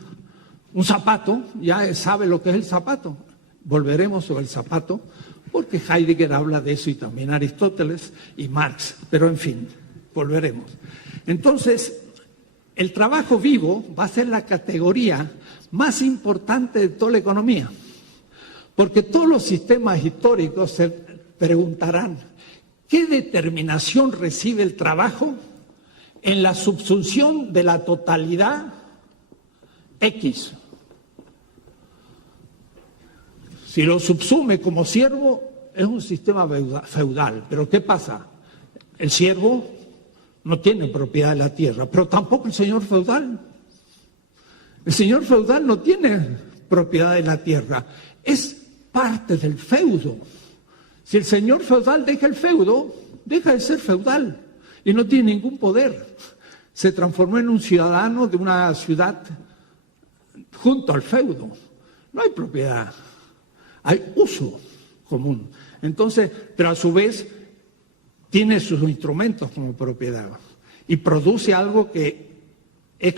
zapato, ya sabe lo que es el zapato. Volveremos sobre el zapato, porque Heidegger habla de eso y también Aristóteles y Marx. Pero en fin, volveremos. Entonces, el trabajo vivo va a ser la categoría más importante de toda la economía. Porque todos los sistemas históricos se preguntarán, ¿qué determinación recibe el trabajo en la subsunción de la totalidad X? Si lo subsume como siervo, es un sistema feudal. Pero ¿qué pasa? El siervo no tiene propiedad de la tierra, pero tampoco el señor feudal. El señor feudal no tiene propiedad de la tierra, es parte del feudo. Si el señor feudal deja el feudo, deja de ser feudal y no tiene ningún poder. Se transformó en un ciudadano de una ciudad junto al feudo. No hay propiedad, hay uso común. Entonces, pero a su vez tiene sus instrumentos como propiedad y produce algo que es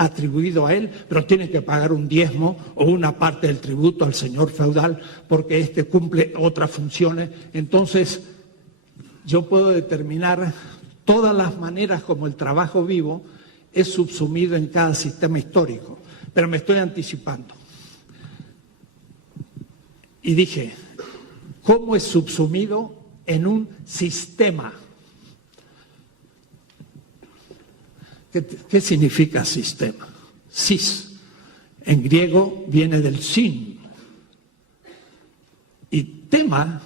atribuido a él, pero tiene que pagar un diezmo o una parte del tributo al señor feudal porque éste cumple otras funciones. Entonces, yo puedo determinar todas las maneras como el trabajo vivo es subsumido en cada sistema histórico, pero me estoy anticipando. Y dije, ¿cómo es subsumido en un sistema ¿Qué significa sistema? Sis, en griego viene del sin. Y tema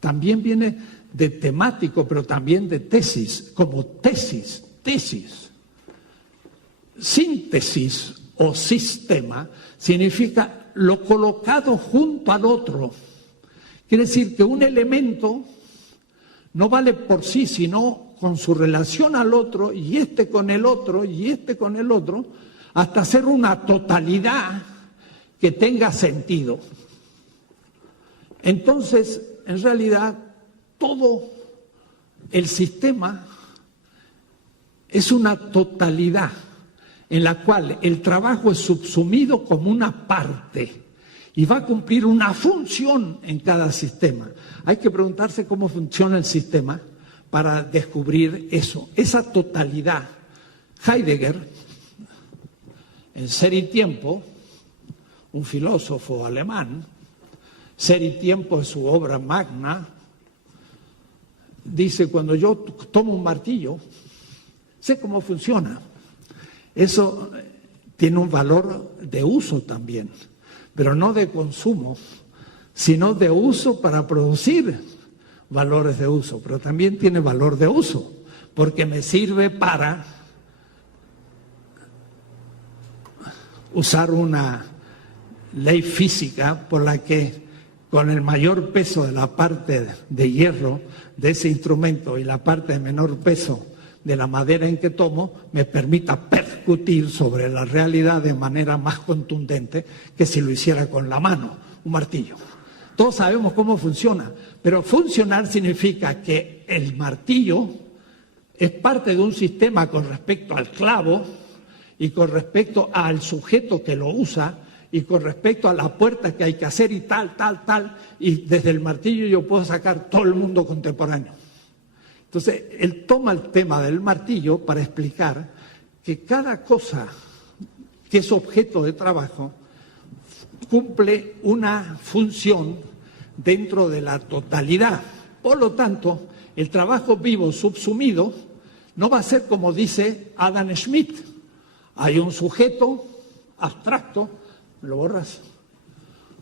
también viene de temático, pero también de tesis, como tesis. Síntesis o sistema significa lo colocado junto al otro. Quiere decir que un elemento no vale por sí, sino con su relación al otro, y este con el otro, y este con el otro, hasta hacer una totalidad que tenga sentido. Entonces, en realidad, todo el sistema es una totalidad en la cual el trabajo es subsumido como una parte y va a cumplir una función en cada sistema. Hay que preguntarse cómo funciona el sistema para descubrir eso, esa totalidad. Heidegger, en Ser y Tiempo, un filósofo alemán, Ser y Tiempo es su obra magna, dice: cuando yo tomo un martillo, sé cómo funciona. Eso tiene un valor de uso también, pero no de consumo, sino de uso para producir valores de uso, pero también tiene valor de uso, porque me sirve para usar una ley física por la que con el mayor peso de la parte de hierro de ese instrumento y la parte de menor peso de la madera en que tomo, me permita percutir sobre la realidad de manera más contundente que si lo hiciera con la mano, un martillo. Todos sabemos cómo funciona, pero funcionar significa que el martillo es parte de un sistema con respecto al clavo y con respecto al sujeto que lo usa y con respecto a la puerta que hay que hacer y tal, y desde el martillo yo puedo sacar todo el mundo contemporáneo. Entonces, él toma el tema del martillo para explicar que cada cosa que es objeto de trabajo cumple una función dentro de la totalidad. Por lo tanto, el trabajo vivo subsumido no va a ser como dice Adam Smith. Hay un sujeto abstracto, lo borras,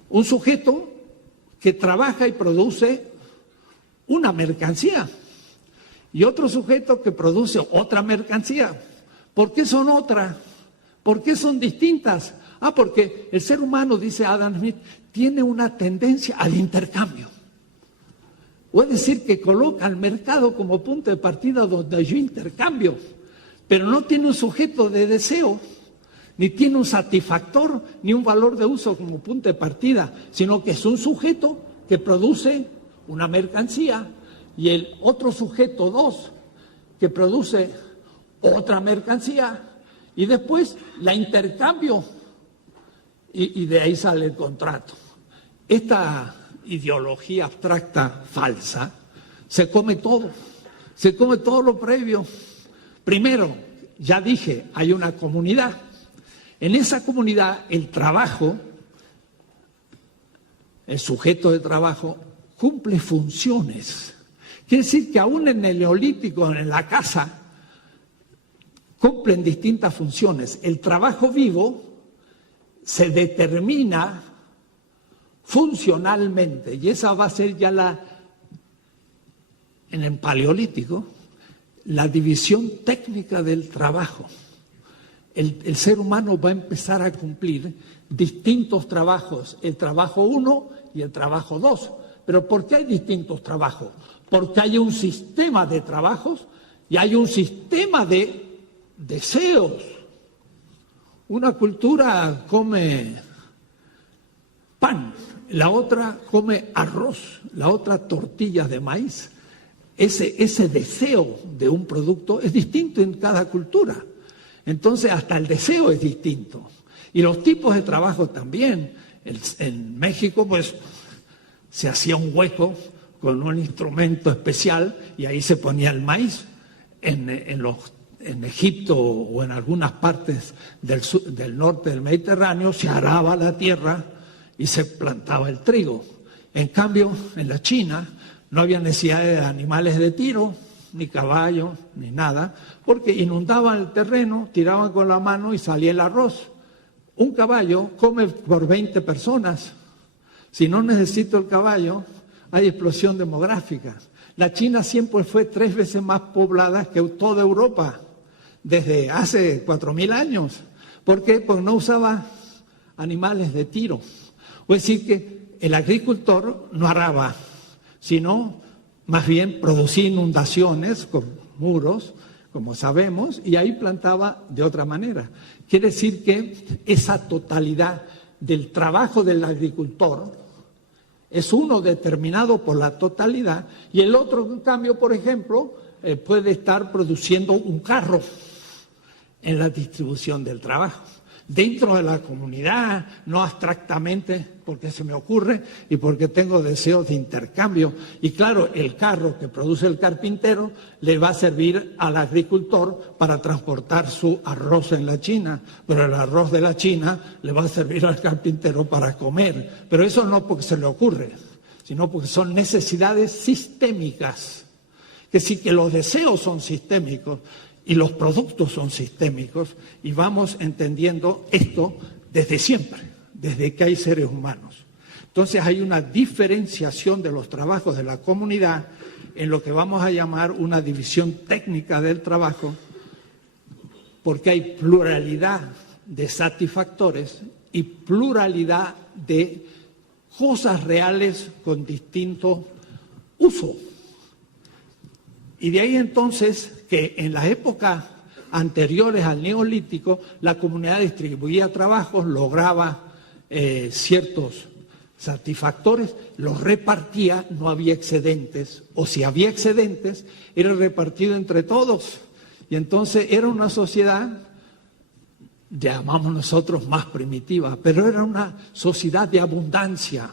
un sujeto que trabaja y produce una mercancía y otro sujeto que produce otra mercancía. ¿Por qué son otras? ¿Por qué son distintas? Porque el ser humano, dice Adam Smith, tiene una tendencia al intercambio. Puede decir que coloca al mercado como punto de partida donde yo intercambio, pero no tiene un sujeto de deseo, ni tiene un satisfactor, ni un valor de uso como punto de partida, sino que es un sujeto que produce una mercancía y el otro sujeto, dos, que produce otra mercancía y después la intercambio y de ahí sale el contrato. Esta ideología abstracta falsa se come todo lo previo. Primero, ya dije, hay una comunidad. En esa comunidad el trabajo, el sujeto de trabajo, cumple funciones. Quiere decir que aún en el Neolítico, en la casa, cumplen distintas funciones. El trabajo vivo se determina funcionalmente, y esa va a ser ya en el Paleolítico, la división técnica del trabajo. El ser humano va a empezar a cumplir distintos trabajos, el trabajo 1 y el trabajo 2. ¿Pero por qué hay distintos trabajos? Porque hay un sistema de trabajos y hay un sistema de deseos. Una cultura come pan, la otra come arroz, la otra tortillas de maíz. Ese deseo de un producto es distinto en cada cultura. Entonces hasta el deseo es distinto. Y los tipos de trabajo también. En México pues se hacía un hueco con un instrumento especial y ahí se ponía el maíz. En Egipto o en algunas partes del norte del Mediterráneo se araba la tierra y se plantaba el trigo. En cambio, en la China no había necesidad de animales de tiro, ni caballo, ni nada, porque inundaban el terreno, tiraban con la mano y salía el arroz. Un caballo come por 20 personas. Si no necesito el caballo, hay explosión demográfica. La China siempre fue 3 veces más poblada que toda Europa, desde hace 4.000 años. ¿Por qué? Porque no usaba animales de tiro. O es decir, que el agricultor no araba, sino más bien producía inundaciones con muros, como sabemos, y ahí plantaba de otra manera. Quiere decir que esa totalidad del trabajo del agricultor es uno determinado por la totalidad, y el otro, en cambio, por ejemplo, puede estar produciendo un carro en la distribución del trabajo. Dentro de la comunidad, no abstractamente, porque se me ocurre y porque tengo deseos de intercambio. Y claro, el carro que produce el carpintero le va a servir al agricultor para transportar su arroz en la China, pero el arroz de la China le va a servir al carpintero para comer. Pero eso no porque se le ocurre, sino porque son necesidades sistémicas. Que sí, que los deseos son sistémicos y los productos son sistémicos, y vamos entendiendo esto desde siempre, desde que hay seres humanos. Entonces hay una diferenciación de los trabajos de la comunidad en lo que vamos a llamar una división técnica del trabajo, porque hay pluralidad de satisfactores y pluralidad de cosas reales con distinto uso. Y de ahí entonces que en las épocas anteriores al Neolítico la comunidad distribuía trabajos, lograba ciertos satisfactores, los repartía, no había excedentes, o si había excedentes, era repartido entre todos. Y entonces era una sociedad, llamamos nosotros más primitiva, pero era una sociedad de abundancia.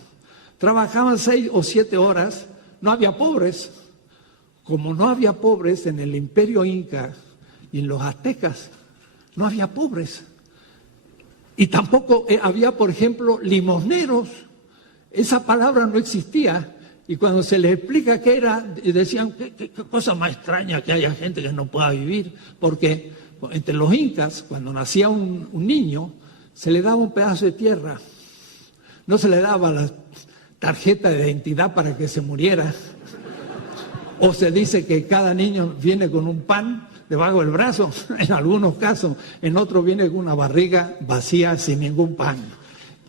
Trabajaban 6 o 7 horas, no había pobres. Como no había pobres en el Imperio Inca y en los aztecas, no había pobres. Y tampoco había, por ejemplo, limosneros. Esa palabra no existía. Y cuando se les explica qué era, decían, qué cosa más extraña que haya gente que no pueda vivir. Porque entre los incas, cuando nacía un niño, se le daba un pedazo de tierra. No se le daba la tarjeta de identidad para que se muriera. O se dice que cada niño viene con un pan debajo del brazo, en algunos casos, en otros viene con una barriga vacía sin ningún pan.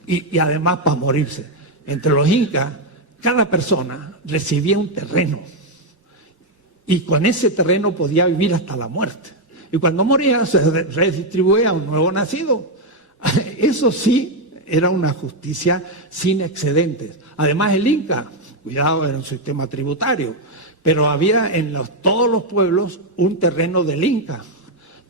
Y además para morirse. Entre los incas, cada persona recibía un terreno y con ese terreno podía vivir hasta la muerte. Y cuando moría se redistribuía a un nuevo nacido. Eso sí era una justicia sin excedentes. Además el Inca, cuidado, era un sistema tributario. Pero había en todos los pueblos un terreno del Inca,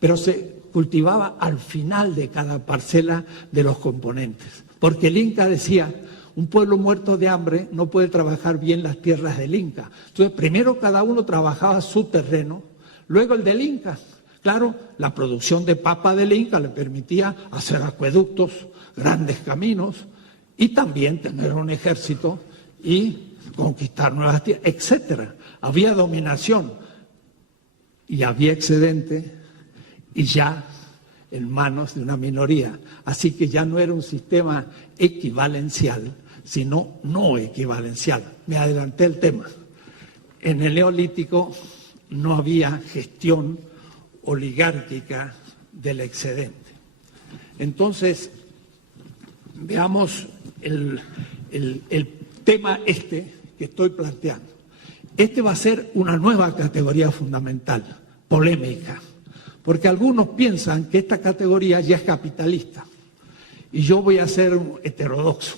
pero se cultivaba al final de cada parcela de los componentes. Porque el Inca decía, un pueblo muerto de hambre no puede trabajar bien las tierras del Inca. Entonces, primero cada uno trabajaba su terreno, luego el del Inca. Claro, la producción de papa del Inca le permitía hacer acueductos, grandes caminos, y también tener un ejército y conquistar nuevas tierras, etcétera. Había dominación y había excedente y ya en manos de una minoría. Así que ya no era un sistema equivalencial, sino no equivalencial. Me adelanté el tema. En el Neolítico no había gestión oligárquica del excedente. Entonces, veamos el tema que estoy planteando. Este va a ser una nueva categoría fundamental, polémica, porque algunos piensan que esta categoría ya es capitalista y yo voy a ser heterodoxo.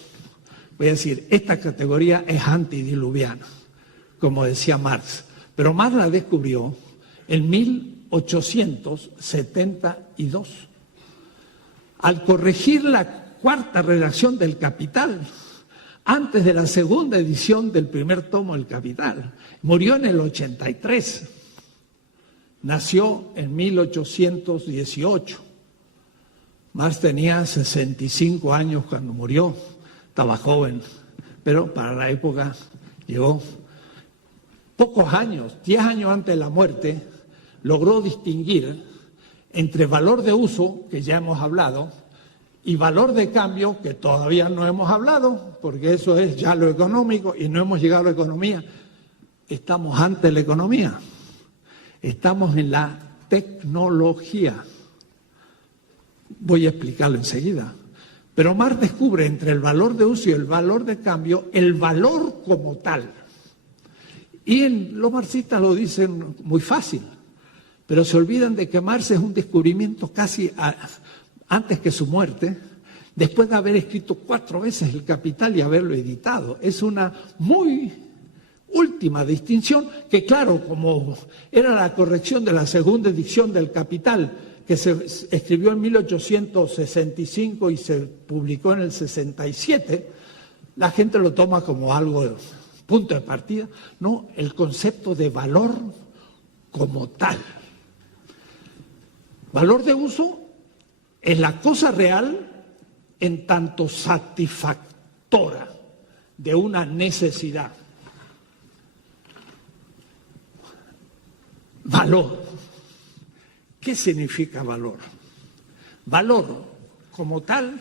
Voy a decir, esta categoría es antidiluviana, como decía Marx, pero Marx la descubrió en 1872, al corregir la 4ª redacción del Capital, antes de la 2ª edición del primer tomo del Capital. Murió en el 83, nació en 1818. Marx tenía 65 años cuando murió, estaba joven, pero para la época llegó pocos años, 10 años antes de la muerte, logró distinguir entre valor de uso, que ya hemos hablado, y valor de cambio, que todavía no hemos hablado, porque eso es ya lo económico y no hemos llegado a la economía. Estamos ante la economía, estamos en la tecnología. Voy a explicarlo enseguida. Pero Marx descubre entre el valor de uso y el valor de cambio el valor como tal. Y los marxistas lo dicen muy fácil, pero se olvidan de que Marx es un descubrimiento casi antes que su muerte, después de haber escrito 4 veces El Capital y haberlo editado. Es una muy última distinción que, claro, como era la corrección de la segunda edición del Capital, que se escribió en 1865 y se publicó en el 67, la gente lo toma como algo, punto de partida. No, el concepto de valor como tal. Valor de uso es la cosa real en tanto satisfactora de una necesidad. Valor. ¿Qué significa valor? Valor, como tal,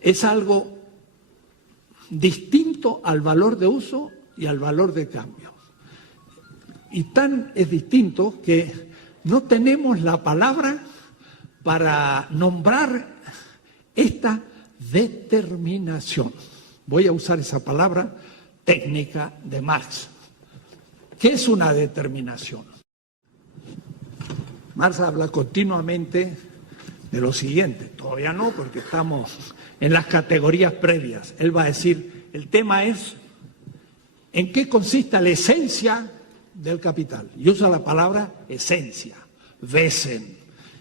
es algo distinto al valor de uso y al valor de cambio. Y tan es distinto que no tenemos la palabra para nombrar esta determinación. Voy a usar esa palabra técnica de Marx. ¿Qué es una determinación? Marx habla continuamente de lo siguiente, todavía no, porque estamos en las categorías previas. Él va a decir, el tema es en qué consiste la esencia del capital. Y usa la palabra esencia, Wesen.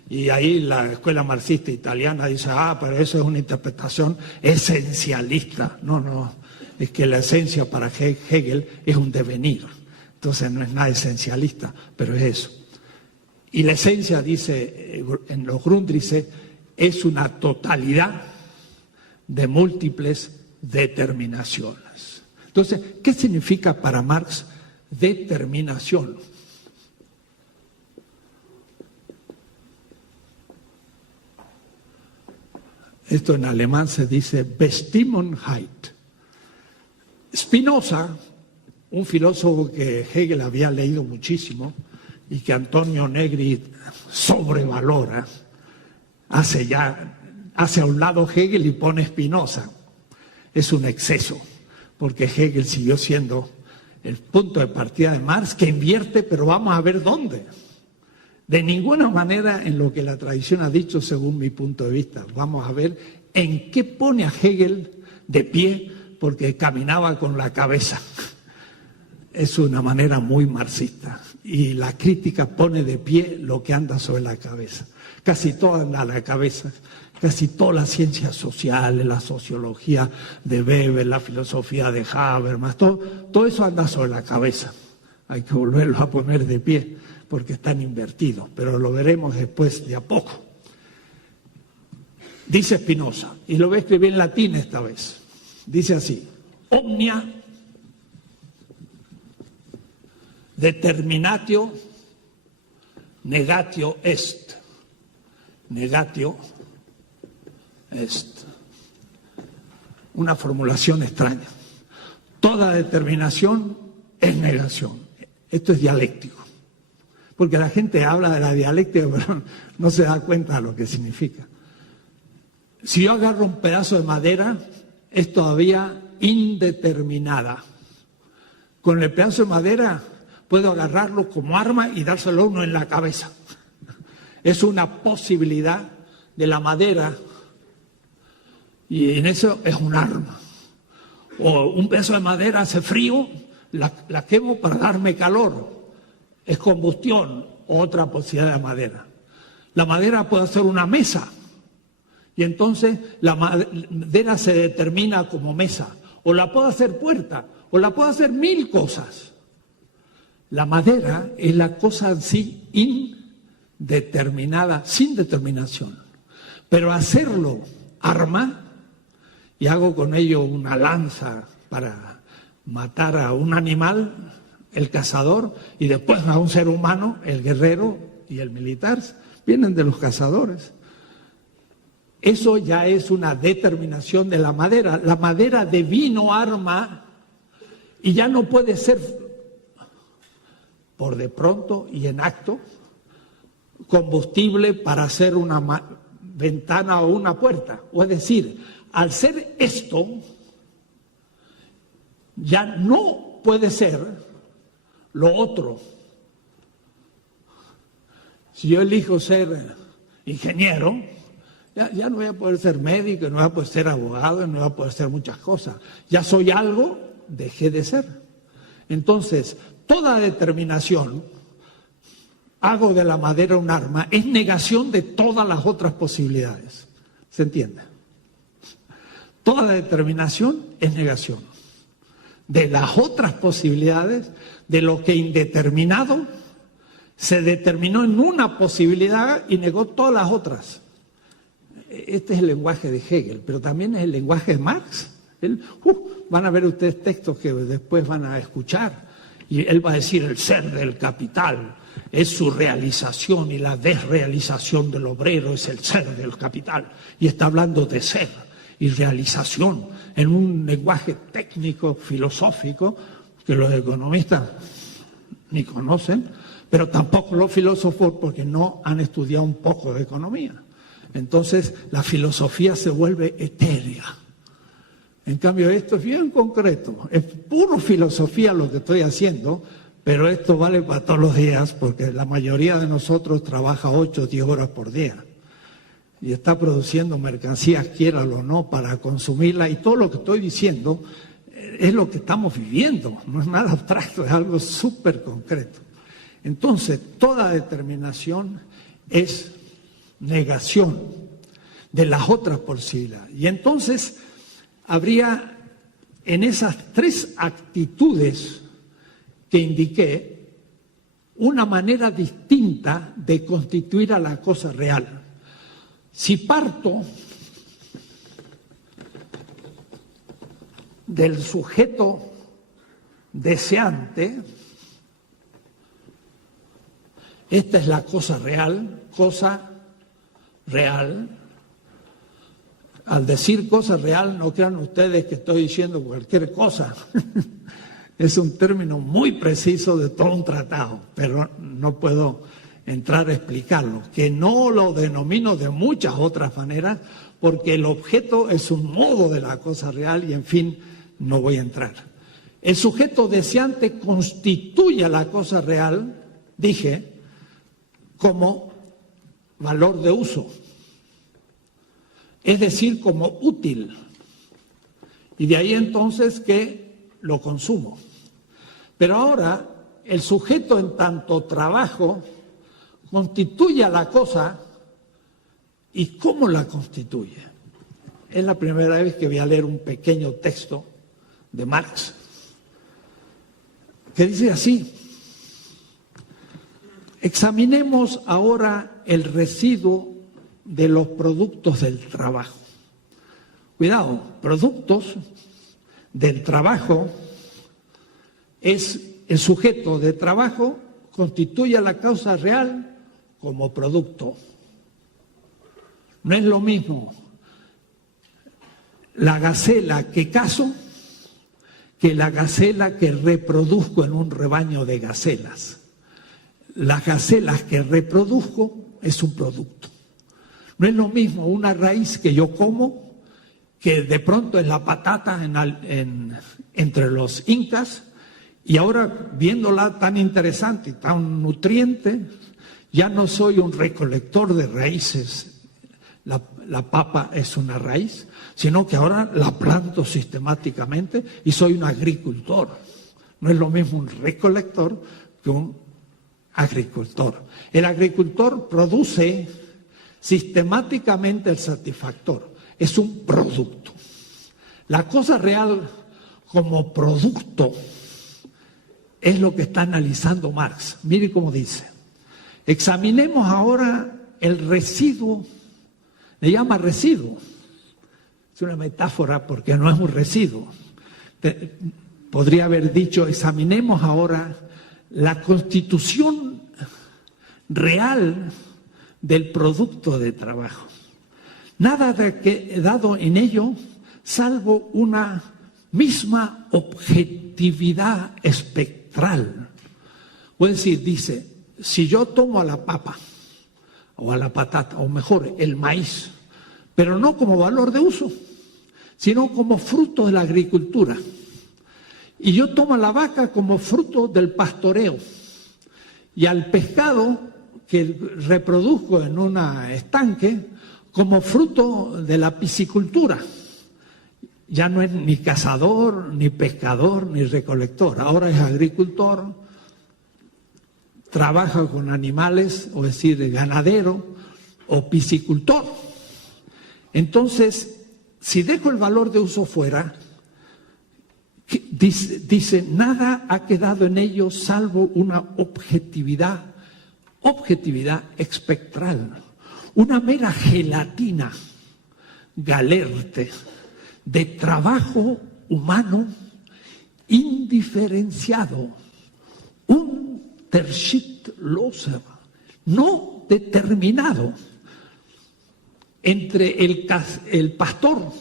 Y ahí la escuela marxista italiana dice, pero eso es una interpretación esencialista. No, es que la esencia para Hegel es un devenir. Entonces no es nada esencialista, pero es eso. Y la esencia, dice en los Grundrisse, es una totalidad de múltiples determinaciones. Entonces, ¿qué significa para Marx determinación? Esto en alemán se dice Bestimmtheit. Spinoza, un filósofo que Hegel había leído muchísimo y que Antonio Negri sobrevalora, hace a un lado Hegel y pone Spinoza. Es un exceso, porque Hegel siguió siendo el punto de partida de Marx, que invierte, pero vamos a ver dónde. De ninguna manera en lo que la tradición ha dicho, según mi punto de vista. Vamos a ver en qué pone a Hegel de pie, porque caminaba con la cabeza. Es una manera muy marxista. Y la crítica pone de pie lo que anda sobre la cabeza. Casi todo anda a la cabeza. Casi todas las ciencias sociales, la sociología de Weber, la filosofía de Habermas, todo eso anda sobre la cabeza. Hay que volverlo a poner de pie, porque están invertidos, pero lo veremos después de a poco. Dice Spinoza, y lo voy a escribir en latín esta vez, dice así, omnia determinatio negatio est. Negatio est. Una formulación extraña. Toda determinación es negación. Esto es dialéctico. Porque la gente habla de la dialéctica, pero no se da cuenta de lo que significa. Si yo agarro un pedazo de madera, es todavía indeterminada. Con el pedazo de madera puedo agarrarlo como arma y dárselo a uno en la cabeza. Es una posibilidad de la madera y en eso es un arma. O un pedazo de madera hace frío, la quemo para darme calor. Es combustión, otra posibilidad de madera. La madera puede ser una mesa y entonces la madera se determina como mesa. O la puedo hacer puerta, o la puedo hacer 1000 cosas. La madera es la cosa en sí indeterminada, sin determinación. Pero hacerlo arma, y hago con ello una lanza para matar a un animal, el cazador, y después a un ser humano, el guerrero y el militar. Vienen de los cazadores. Eso ya es una determinación de la madera. La madera devino arma y ya no puede ser por de pronto y en acto combustible para hacer una ventana o una puerta. O es decir, al ser esto, ya no puede ser lo otro. Si yo elijo ser ingeniero, ya no voy a poder ser médico, no voy a poder ser abogado, no voy a poder ser muchas cosas. Ya soy algo, dejé de ser. Entonces, toda determinación, hago de la madera un arma, es negación de todas las otras posibilidades. ¿Se entiende? Toda determinación es negación de las otras posibilidades, de lo que indeterminado se determinó en una posibilidad y negó todas las otras. Este es el lenguaje de Hegel, pero también es el lenguaje de Marx. Van a ver ustedes textos que después van a escuchar y él va a decir: el ser del capital es su realización y la desrealización del obrero es el ser del capital. Y está hablando de ser y realización en un lenguaje técnico, filosófico, que los economistas ni conocen, pero tampoco los filósofos, porque no han estudiado un poco de economía. Entonces la filosofía se vuelve etérea. En cambio esto es bien concreto, es puro filosofía lo que estoy haciendo, pero esto vale para todos los días, porque la mayoría de nosotros trabaja 8 o 10 horas por día y está produciendo mercancías, quiéralo o no, para consumirla, y todo lo que estoy diciendo es lo que estamos viviendo, no es nada abstracto, es algo súper concreto. Entonces, toda determinación es negación de las otras posibilidades. Y entonces habría en esas 3 actitudes que indiqué una manera distinta de constituir a la cosa real. Si parto del sujeto deseante, esta es la cosa real, Al decir cosa real, no crean ustedes que estoy diciendo cualquier cosa. Es un término muy preciso de todo un tratado, pero no puedo entrar a explicarlo, que no lo denomino de muchas otras maneras, porque el objeto es un modo de la cosa real y, en fin, no voy a entrar. El sujeto deseante constituye a la cosa real, dije, como valor de uso, es decir, como útil, y de ahí entonces que lo consumo. Pero ahora, el sujeto en tanto trabajo constituye a la cosa. ¿Y cómo la constituye? Es la primera vez que voy a leer un pequeño texto de Marx, que dice así: examinemos ahora el residuo de los productos del trabajo. Cuidado, productos del trabajo es el sujeto de trabajo, constituye a la causa real como producto. No es lo mismo la gacela que cazo que la gacela que reproduzco en un rebaño de gacelas. Las gacelas que reproduzco es un producto. No es lo mismo una raíz que yo como, que de pronto es la patata entre los incas, y ahora viéndola tan interesante y tan nutriente, ya no soy un recolector de raíces. La papa es una raíz, sino que ahora la planto sistemáticamente y soy un agricultor. No es lo mismo un recolector que un agricultor. El agricultor produce sistemáticamente el satisfactor, es un producto. La cosa real como producto es lo que está analizando Marx. Mire cómo dice: examinemos ahora el residuo. Le llama residuo. Es una metáfora porque no es un residuo. podría haber dicho, examinemos ahora la constitución real del producto de trabajo. Nada de quedado en ello, salvo una misma objetividad espectral. Es decir, dice, si yo tomo a la papa, o a la patata, o mejor, el maíz, pero no como valor de uso, sino como fruto de la agricultura. Y yo tomo a la vaca como fruto del pastoreo, y al pescado que reproduzco en un estanque como fruto de la piscicultura. Ya no es ni cazador, ni pescador, ni recolector, ahora es agricultor, trabaja con animales, o decir, ganadero o piscicultor. Entonces, si dejo el valor de uso fuera, dice, nada ha quedado en ello salvo una objetividad espectral, una mera gelatina galerte de trabajo humano indiferenciado, un Tershit-Loser no determinado entre el pastor,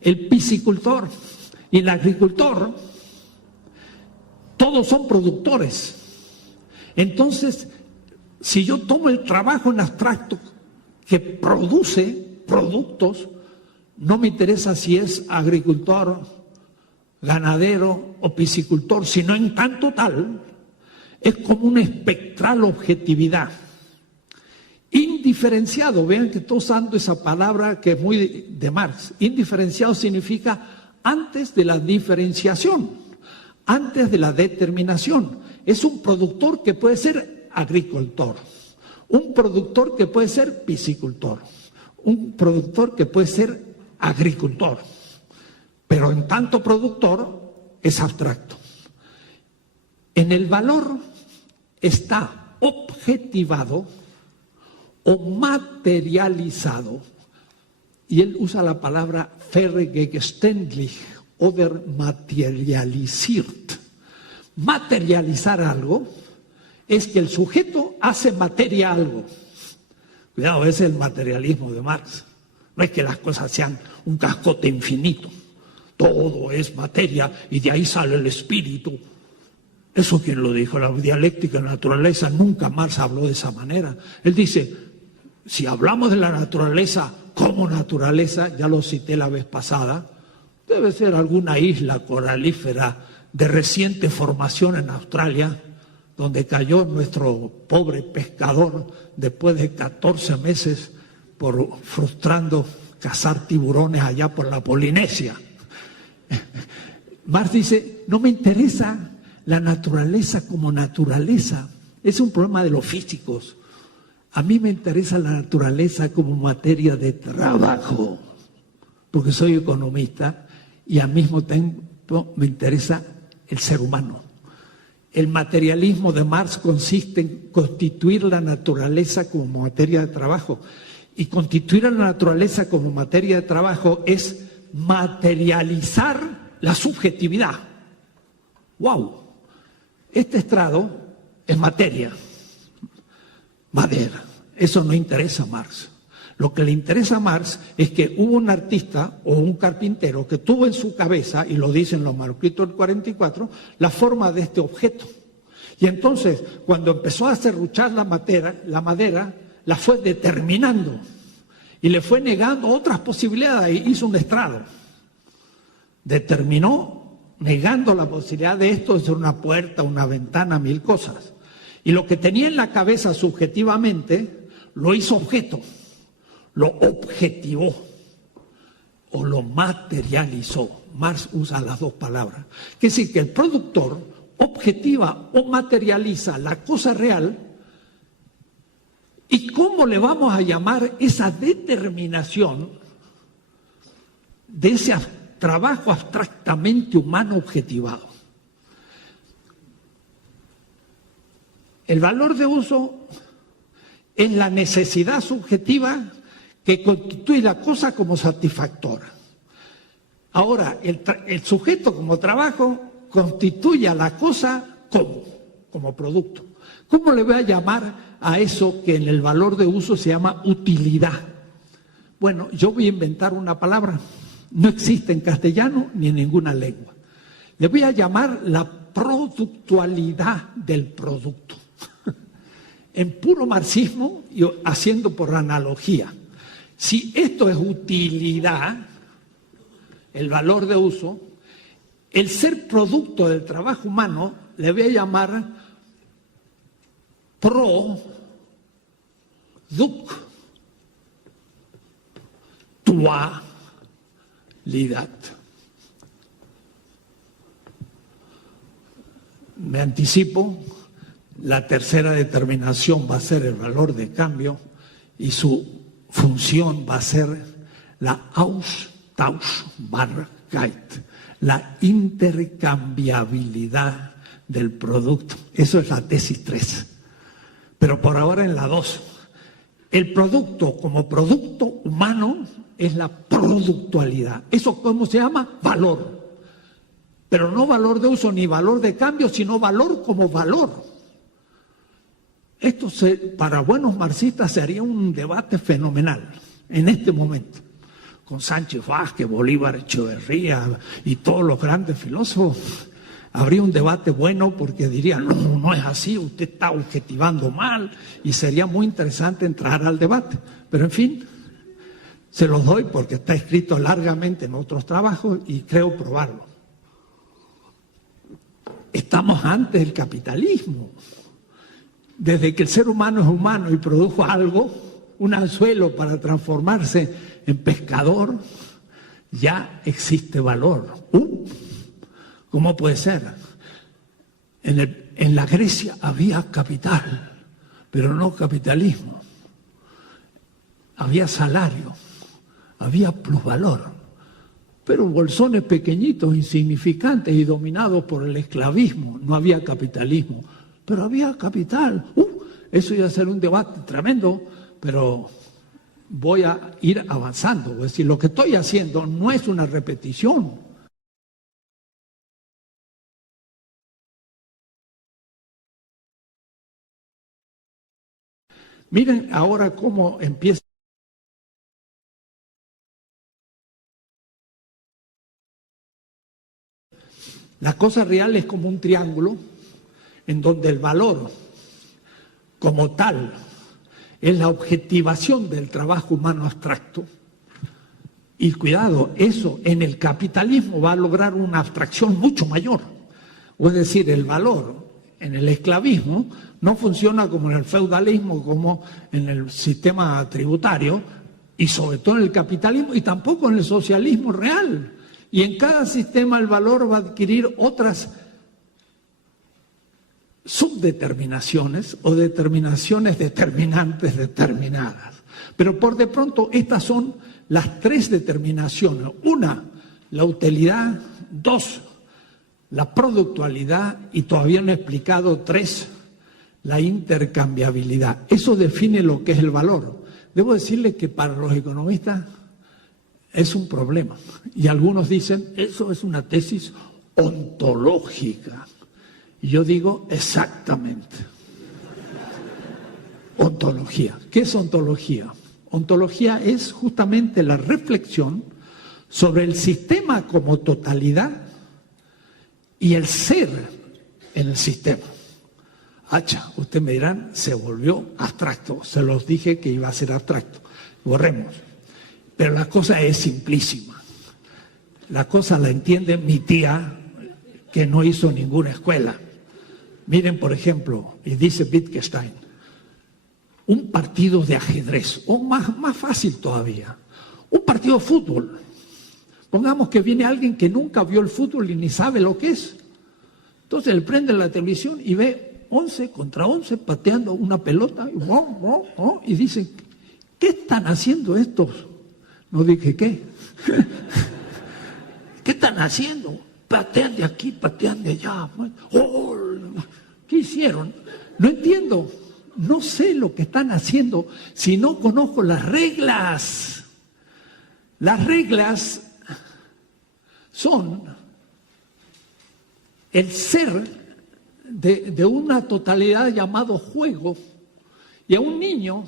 el piscicultor y el agricultor. Todos son productores. Entonces, si yo tomo el trabajo en abstracto que produce productos, no me interesa si es agricultor, ganadero o piscicultor, sino en tanto tal, es como una espectral objetividad. Indiferenciado, vean que estoy usando esa palabra que es muy de Marx. Indiferenciado significa antes de la diferenciación, antes de la determinación. Es un productor que puede ser agricultor, un productor que puede ser piscicultor, un productor que puede ser agricultor, pero en tanto productor es abstracto. En el valor está objetivado o materializado, y él usa la palabra vergegenständlich oder materialisiert. Materializar algo es que el sujeto hace materia algo. Cuidado, ese es el materialismo de Marx. No es que las cosas sean un cascote infinito. Todo es materia y de ahí sale el espíritu. ¿Eso quién lo dijo? La dialéctica de la naturaleza. Nunca Marx habló de esa manera. Él dice, si hablamos de la naturaleza como naturaleza, ya lo cité la vez pasada, debe ser alguna isla coralífera de reciente formación en Australia, donde cayó nuestro pobre pescador después de 14 meses por frustrando cazar tiburones allá por la Polinesia. Marx dice, no me interesa la naturaleza como naturaleza, es un problema de los físicos. A mí me interesa la naturaleza como materia de trabajo, porque soy economista y al mismo tiempo me interesa el ser humano. El materialismo de Marx consiste en constituir la naturaleza como materia de trabajo. Y constituir a la naturaleza como materia de trabajo es materializar la subjetividad. ¡Wow! Este estrado es materia, madera. Eso no interesa a Marx. Lo que le interesa a Marx es que hubo un artista o un carpintero que tuvo en su cabeza, y lo dicen los manuscritos del 44, la forma de este objeto. Y entonces, cuando empezó a serruchar la madera, la fue determinando y le fue negando otras posibilidades y hizo un estrado. Determinó negando la posibilidad de esto, de ser una puerta, una ventana, mil cosas. Y lo que tenía en la cabeza subjetivamente, lo hizo objeto, lo objetivó o lo materializó. Marx usa las dos palabras. Quiere decir que el productor objetiva o materializa la cosa real. ¿Y cómo le vamos a llamar esa determinación de ese trabajo abstractamente humano objetivado? El valor de uso es la necesidad subjetiva que constituye la cosa como satisfactora. Ahora, el sujeto como trabajo constituye a la cosa como producto. ¿Cómo le voy a llamar a eso que en el valor de uso se llama utilidad? Bueno, yo voy a inventar una palabra. No existe en castellano ni en ninguna lengua. Le voy a llamar la productualidad del producto. En puro marxismo, y haciendo por analogía, si esto es utilidad, el valor de uso, el ser producto del trabajo humano le voy a llamar productualidad. Me anticipo, la tercera determinación va a ser el valor de cambio y su función va a ser la Austauschbarkeit, la intercambiabilidad del producto. Eso es la tesis 3. Pero por ahora en la 2. El producto como producto humano es la productualidad. ¿Eso cómo se llama? Valor. Pero no valor de uso ni valor de cambio, sino valor como valor. Esto para buenos marxistas sería un debate fenomenal en este momento. Con Sánchez Vázquez, Bolívar Echeverría y todos los grandes filósofos, habría un debate bueno porque dirían, no es así, usted está objetivando mal, y sería muy interesante entrar al debate. Pero en fin, se los doy porque está escrito largamente en otros trabajos y creo probarlo. Estamos antes del capitalismo. Desde que el ser humano es humano y produjo algo, un anzuelo para transformarse en pescador, ya existe valor. ¿Cómo puede ser? En la Grecia había capital, pero no capitalismo. Había salario, había plusvalor, pero bolsones pequeñitos, insignificantes y dominados por el esclavismo. No había capitalismo, pero había capital. Eso iba a ser un debate tremendo, pero voy a ir avanzando. Es decir, lo que estoy haciendo no es una repetición. Miren ahora cómo empieza. La cosa real es como un triángulo en donde el valor como tal es la objetivación del trabajo humano abstracto. Y cuidado, eso en el capitalismo va a lograr una abstracción mucho mayor. O es decir, el valor en el esclavismo no funciona como en el feudalismo, como en el sistema tributario, y sobre todo en el capitalismo, y tampoco en el socialismo real. Y en cada sistema el valor va a adquirir otras subdeterminaciones o determinaciones determinantes determinadas. Pero por de pronto estas son las 3 determinaciones. 1, la utilidad. 2, la productualidad. Y todavía no he explicado 3, la intercambiabilidad. Eso define lo que es el valor. Debo decirle que para los economistas es un problema. Y algunos dicen, eso es una tesis ontológica. Y yo digo, exactamente. Ontología. ¿Qué es ontología? Ontología es justamente la reflexión sobre el sistema como totalidad y el ser en el sistema. Hacha, ustedes me dirán, se volvió abstracto. Se los dije que iba a ser abstracto. Borremos. Pero la cosa es simplísima. La cosa la entiende mi tía, que no hizo ninguna escuela. Miren, por ejemplo, y dice Wittgenstein, un partido de ajedrez, o más fácil todavía, un partido de fútbol. Pongamos que viene alguien que nunca vio el fútbol y ni sabe lo que es. Entonces él prende la televisión y ve 11 contra 11 pateando una pelota y dice, ¿qué están haciendo estos? No dije qué. ¿Qué están haciendo? Patean de aquí, patean de allá. Oh, ¿qué hicieron? No entiendo. No sé lo que están haciendo si no conozco las reglas. Las reglas son el ser de una totalidad llamado juego, y a un niño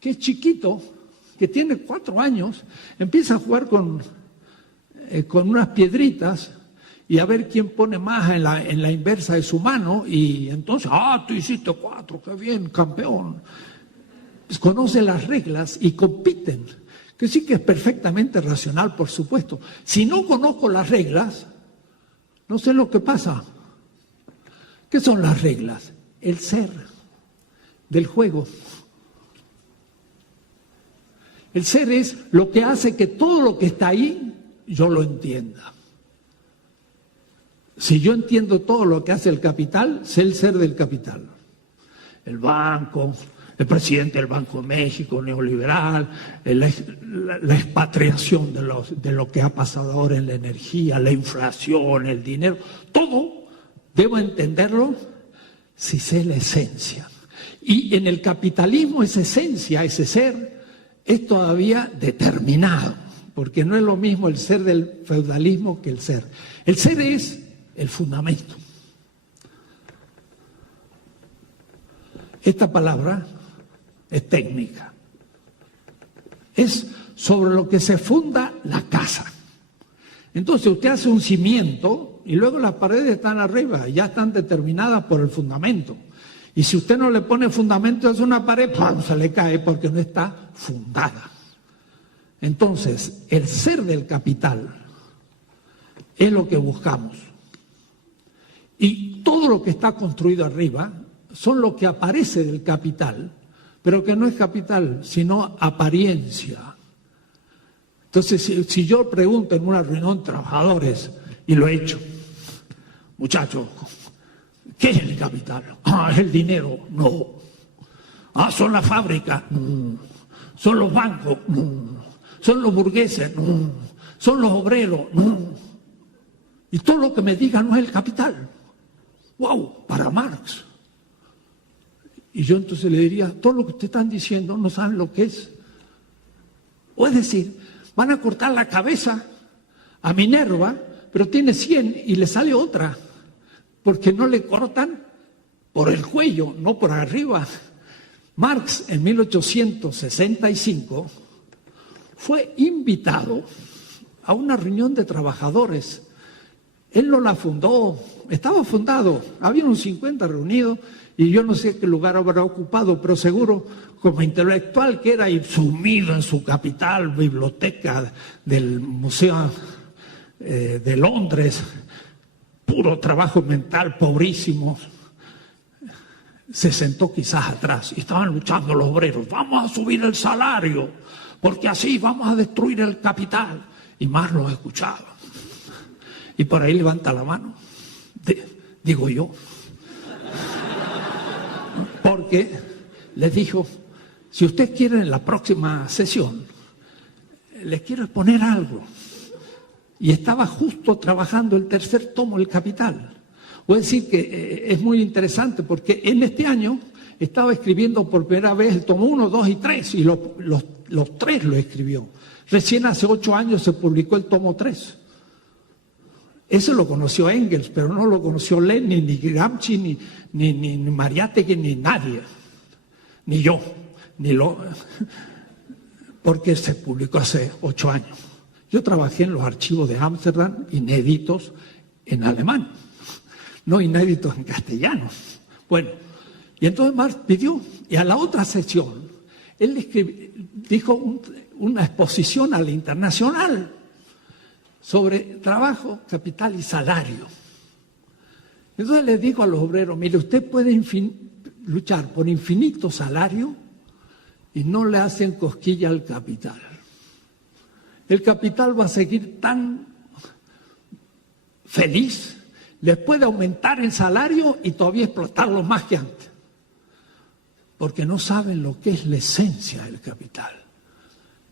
que es chiquito, que tiene 4 años, empieza a jugar con unas piedritas y a ver quién pone más en la inversa de su mano, y entonces, tú hiciste 4, qué bien, campeón. Pues conoce las reglas y compiten, que sí que es perfectamente racional, por supuesto. Si no conozco las reglas, no sé lo que pasa. ¿Qué son las reglas? El ser del juego. El ser es lo que hace que todo lo que está ahí yo lo entienda. Si yo entiendo todo lo que hace el capital, sé el ser del capital. El banco, el presidente del Banco de México, neoliberal, la expatriación de lo que ha pasado ahora en la energía, la inflación, el dinero, todo debo entenderlo si sé la esencia. Y en el capitalismo esa esencia, ese ser, es todavía determinado, porque no es lo mismo el ser del feudalismo que el ser. El ser es el fundamento. Esta palabra es técnica. Es sobre lo que se funda la casa. Entonces usted hace un cimiento y luego las paredes están arriba, ya están determinadas por el fundamento. Y si usted no le pone fundamento a una pared, ¡pum!, se le cae porque no está fundada. Entonces, el ser del capital es lo que buscamos. Y todo lo que está construido arriba son lo que aparece del capital, pero que no es capital, sino apariencia. Entonces, si yo pregunto en una reunión de trabajadores, y lo he hecho, muchachos, ¿qué es el capital? Es el dinero. No. Son las fábricas. No. Son los bancos. No. Son los burgueses. No. Son los obreros. No. Y todo lo que me digan no es el capital. ¡Wow! Para Marx. Y yo entonces le diría, todo lo que ustedes están diciendo no saben lo que es. O es decir, van a cortar la cabeza a Minerva, pero tiene 100 y le sale otra, porque no le cortan por el cuello, no por arriba. Marx en 1865 fue invitado a una reunión de trabajadores. Él no la fundó, estaba fundado, había unos 50 reunidos y yo no sé qué lugar habrá ocupado, pero seguro como intelectual que era y sumido en su capital, biblioteca del Museo de Londres, puro trabajo mental, pobrísimo, se sentó quizás atrás y estaban luchando los obreros. Vamos a subir el salario, porque así vamos a destruir el capital. Y Marx los escuchaba. Y por ahí levanta la mano, digo yo, porque les dijo, si usted quiere en la próxima sesión, les quiero exponer algo. Y estaba justo trabajando el tercer tomo del Capital. Voy a decir que es muy interesante porque en este año estaba escribiendo por primera vez el tomo 1, 2 y 3 y los 3 lo escribió. Recién hace 8 años se publicó el tomo 3. Eso lo conoció Engels, pero no lo conoció Lenin, ni Gramsci, ni Mariátegui, ni nadie. Ni yo, porque se publicó hace 8 años. Yo trabajé en los archivos de Ámsterdam, inéditos en alemán, no inéditos en castellano. Bueno, y entonces Marx pidió, y a la otra sesión, él dijo una exposición a la internacional sobre trabajo, capital y salario. Entonces le dijo a los obreros, mire, usted puede luchar por infinito salario y no le hacen cosquilla al capital. El capital va a seguir tan feliz, les puede aumentar el salario y todavía explotarlo más que antes. Porque no saben lo que es la esencia del capital.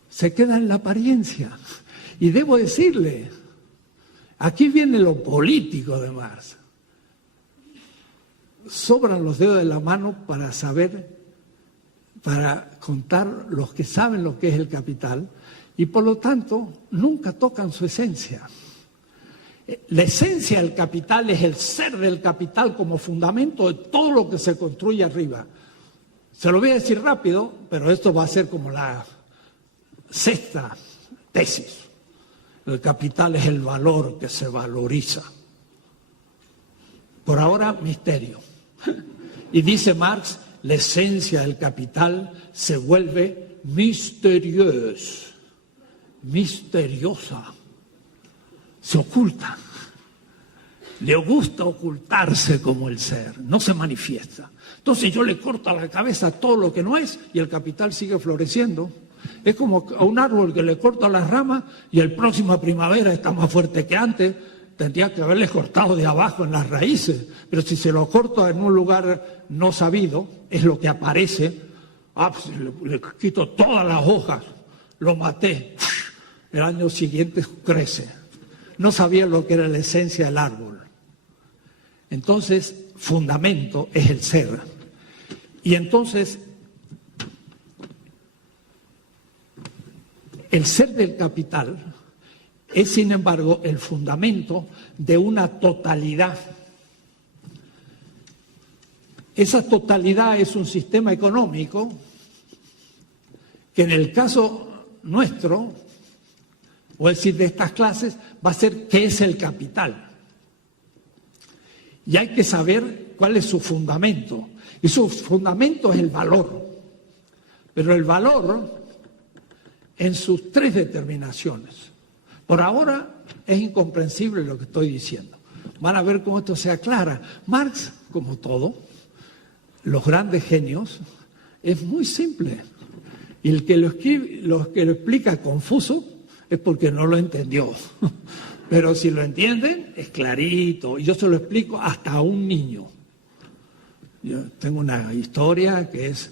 Se queda en la apariencia. Y debo decirle, aquí viene lo político de Marx. Sobran los dedos de la mano para saber, para contar los que saben lo que es el capital, y por lo tanto nunca tocan su esencia. La esencia del capital es el ser del capital como fundamento de todo lo que se construye arriba. Se lo voy a decir rápido, pero esto va a ser como la sexta tesis. El capital es el valor que se valoriza. Por ahora, misterio. Y dice Marx, la esencia del capital se vuelve misteriosa, se oculta. Le gusta ocultarse como el ser, no se manifiesta. Entonces yo le corto a la cabeza todo lo que no es y el capital sigue floreciendo. Es como a un árbol que le corto las ramas y el próxima primavera está más fuerte que antes. Tendría que haberle cortado de abajo en las raíces, pero si se lo corto en un lugar no sabido, es lo que aparece. Pues le quito todas las hojas, lo maté. El año siguiente crece. No sabía lo que era la esencia del árbol. Entonces, fundamento es el ser. Y entonces, el ser del capital es, sin embargo, el fundamento de una totalidad. Esa totalidad es un sistema económico que en el caso nuestro, o es decir, de estas clases, va a ser qué es el capital. Y hay que saber cuál es su fundamento. Y su fundamento es el valor. Pero el valor en sus tres determinaciones. Por ahora es incomprensible lo que estoy diciendo. Van a ver cómo esto se aclara. Marx, como todo, los grandes genios, es muy simple. Y el que lo escribe, lo que lo explica confuso es porque no lo entendió. Pero si lo entienden, es clarito. Y yo se lo explico hasta a un niño. Yo tengo una historia que es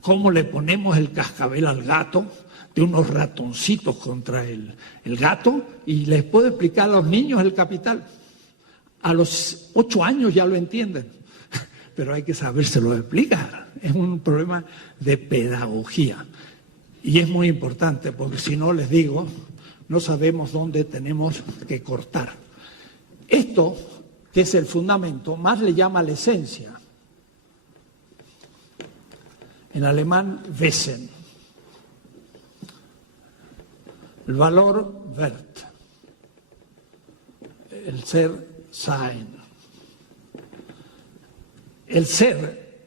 cómo le ponemos el cascabel al gato, de unos ratoncitos contra el gato, y les puedo explicar a los niños el capital. A los 8 años ya lo entienden, pero hay que sabérselo explicar. Es un problema de pedagogía. Y es muy importante, porque si no, les digo, no sabemos dónde tenemos que cortar. Esto, que es el fundamento, más le llama la esencia. En alemán, Wesen. El valor, Wert. El ser, Sein. El ser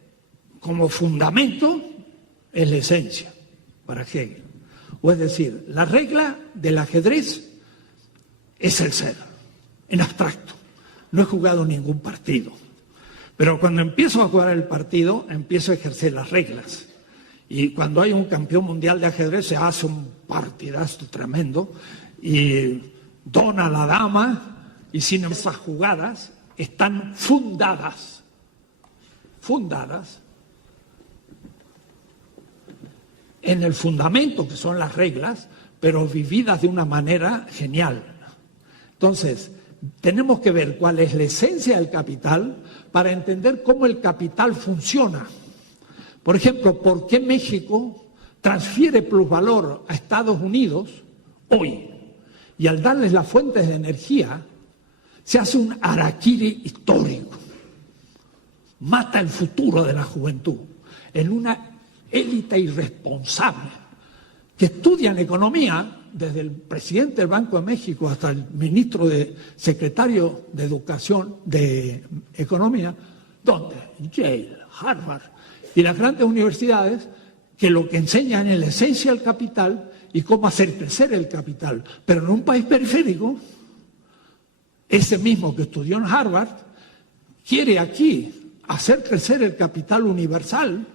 como fundamento es la esencia para Hegel. O es decir, la regla del ajedrez es el ser, en abstracto. No he jugado ningún partido. Pero cuando empiezo a jugar el partido, empiezo a ejercer las reglas. Y cuando hay un campeón mundial de ajedrez se hace un partidazo tremendo y dona a la dama, y sin esas jugadas están fundadas en el fundamento que son las reglas, pero vividas de una manera genial. Entonces, tenemos que ver cuál es la esencia del capital para entender cómo el capital funciona. Por ejemplo, ¿por qué México transfiere plusvalor a Estados Unidos hoy? Y al darles las fuentes de energía, se hace un harakiri histórico. Mata el futuro de la juventud en una élite irresponsable que estudian economía, desde el presidente del Banco de México hasta el ministro secretario de Educación, de Economía, ¿dónde? Yale, Harvard y las grandes universidades, que lo que enseñan es la esencia del capital y cómo hacer crecer el capital. Pero en un país periférico, ese mismo que estudió en Harvard quiere aquí hacer crecer el capital universal,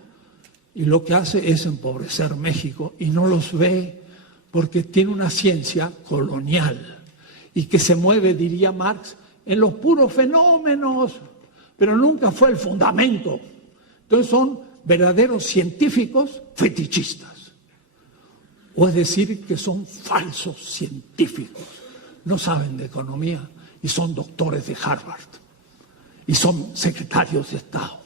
y lo que hace es empobrecer México y no los ve porque tiene una ciencia colonial y que se mueve, diría Marx, en los puros fenómenos, pero nunca fue el fundamento. Entonces son verdaderos científicos fetichistas, o es decir, que son falsos científicos, no saben de economía y son doctores de Harvard y son secretarios de Estado.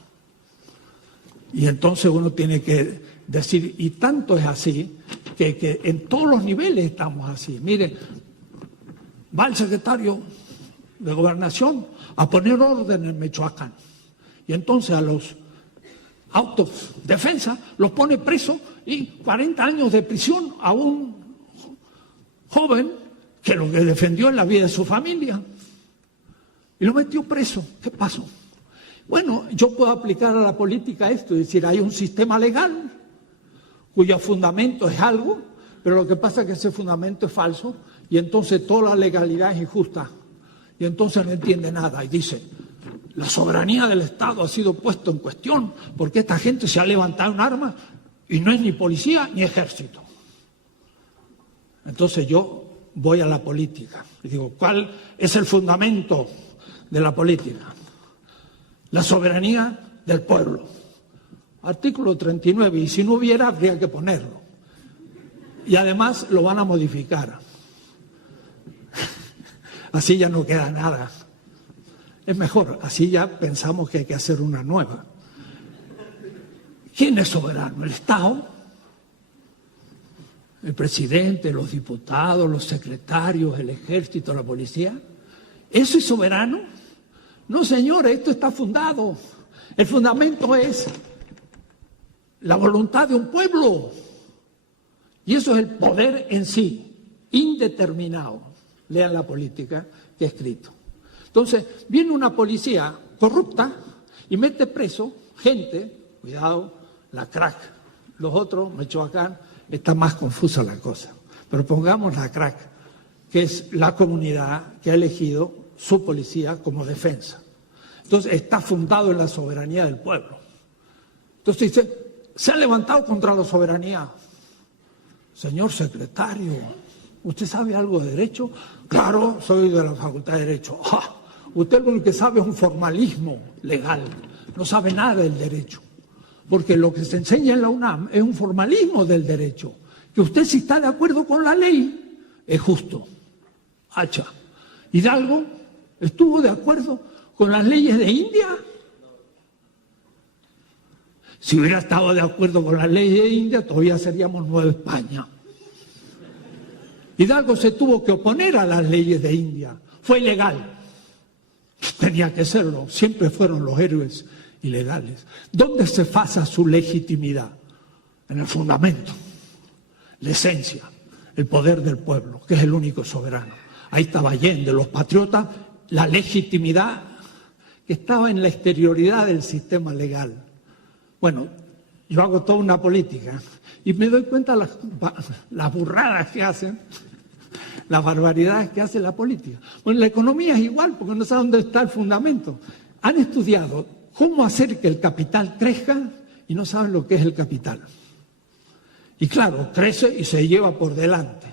Y entonces uno tiene que decir, y tanto es así, que en todos los niveles estamos así. Miren, va el secretario de Gobernación a poner orden en Michoacán. Y entonces a los autodefensa los pone presos y 40 años de prisión a un joven que lo que defendió es la vida de su familia. Y lo metió preso. ¿Qué pasó? Bueno, yo puedo aplicar a la política esto, es decir, hay un sistema legal cuyo fundamento es algo, pero lo que pasa es que ese fundamento es falso y entonces toda la legalidad es injusta. Y entonces no entiende nada y dice, la soberanía del Estado ha sido puesta en cuestión porque esta gente se ha levantado un arma y no es ni policía ni ejército. Entonces yo voy a la política y digo, ¿cuál es el fundamento de la política? La soberanía del pueblo. Artículo 39, y si no hubiera, habría que ponerlo. Y además lo van a modificar. Así ya no queda nada. Es mejor, así ya pensamos que hay que hacer una nueva. ¿Quién es soberano? ¿El Estado? ¿El presidente, los diputados, los secretarios, el ejército, la policía? ¿Eso es soberano? No, señores, esto está fundado. El fundamento es la voluntad de un pueblo. Y eso es el poder en sí, indeterminado. Lean la política que he escrito. Entonces, viene una policía corrupta y mete preso gente, cuidado, la crack. Los otros, Michoacán, está más confusa la cosa. Pero pongamos la crack, que es la comunidad que ha elegido su policía como defensa. Entonces, está fundado en la soberanía del pueblo. Entonces dice, se ha levantado contra la soberanía. Señor secretario, ¿usted sabe algo de derecho? Claro, soy de la Facultad de Derecho. ¡Ah! Usted lo único que sabe es un formalismo legal, no sabe nada del derecho. Porque lo que se enseña en la UNAM es un formalismo del derecho. Que usted, si está de acuerdo con la ley, es justo. Hacha. Hidalgo estuvo de acuerdo con las leyes de India. Si hubiera estado de acuerdo con las leyes de India, todavía seríamos Nueva España. Hidalgo se tuvo que oponer a las leyes de India. Fue ilegal. Tenía que serlo. Siempre fueron los héroes ilegales. ¿Dónde se basa su legitimidad? En el fundamento, la esencia, el poder del pueblo, que es el único soberano. Ahí estaba Allende, los patriotas, la legitimidad que estaba en la exterioridad del sistema legal. Bueno, yo hago toda una política y me doy cuenta de las burradas que hacen, las barbaridades que hace la política. Bueno, la economía es igual, porque no sabe dónde está el fundamento. Han estudiado cómo hacer que el capital crezca y no saben lo que es el capital. Y claro, crece y se lleva por delante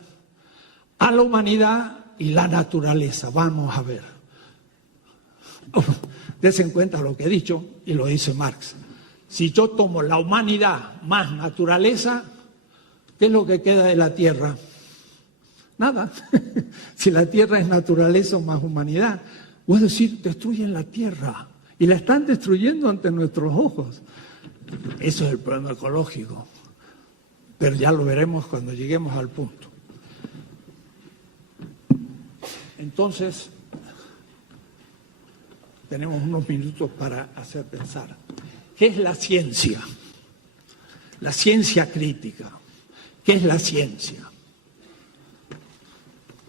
a la humanidad y la naturaleza. Vamos a ver. Dense en cuenta lo que he dicho y lo dice Marx. Si yo tomo la humanidad más naturaleza, ¿qué es lo que queda de la Tierra? Nada. Si la Tierra es naturaleza más humanidad, es decir, destruyen la Tierra y la están destruyendo ante nuestros ojos. Eso es el problema ecológico. Pero ya lo veremos cuando lleguemos al punto. Entonces, tenemos unos minutos para hacer pensar. ¿Qué es la ciencia? La ciencia crítica. ¿Qué es la ciencia?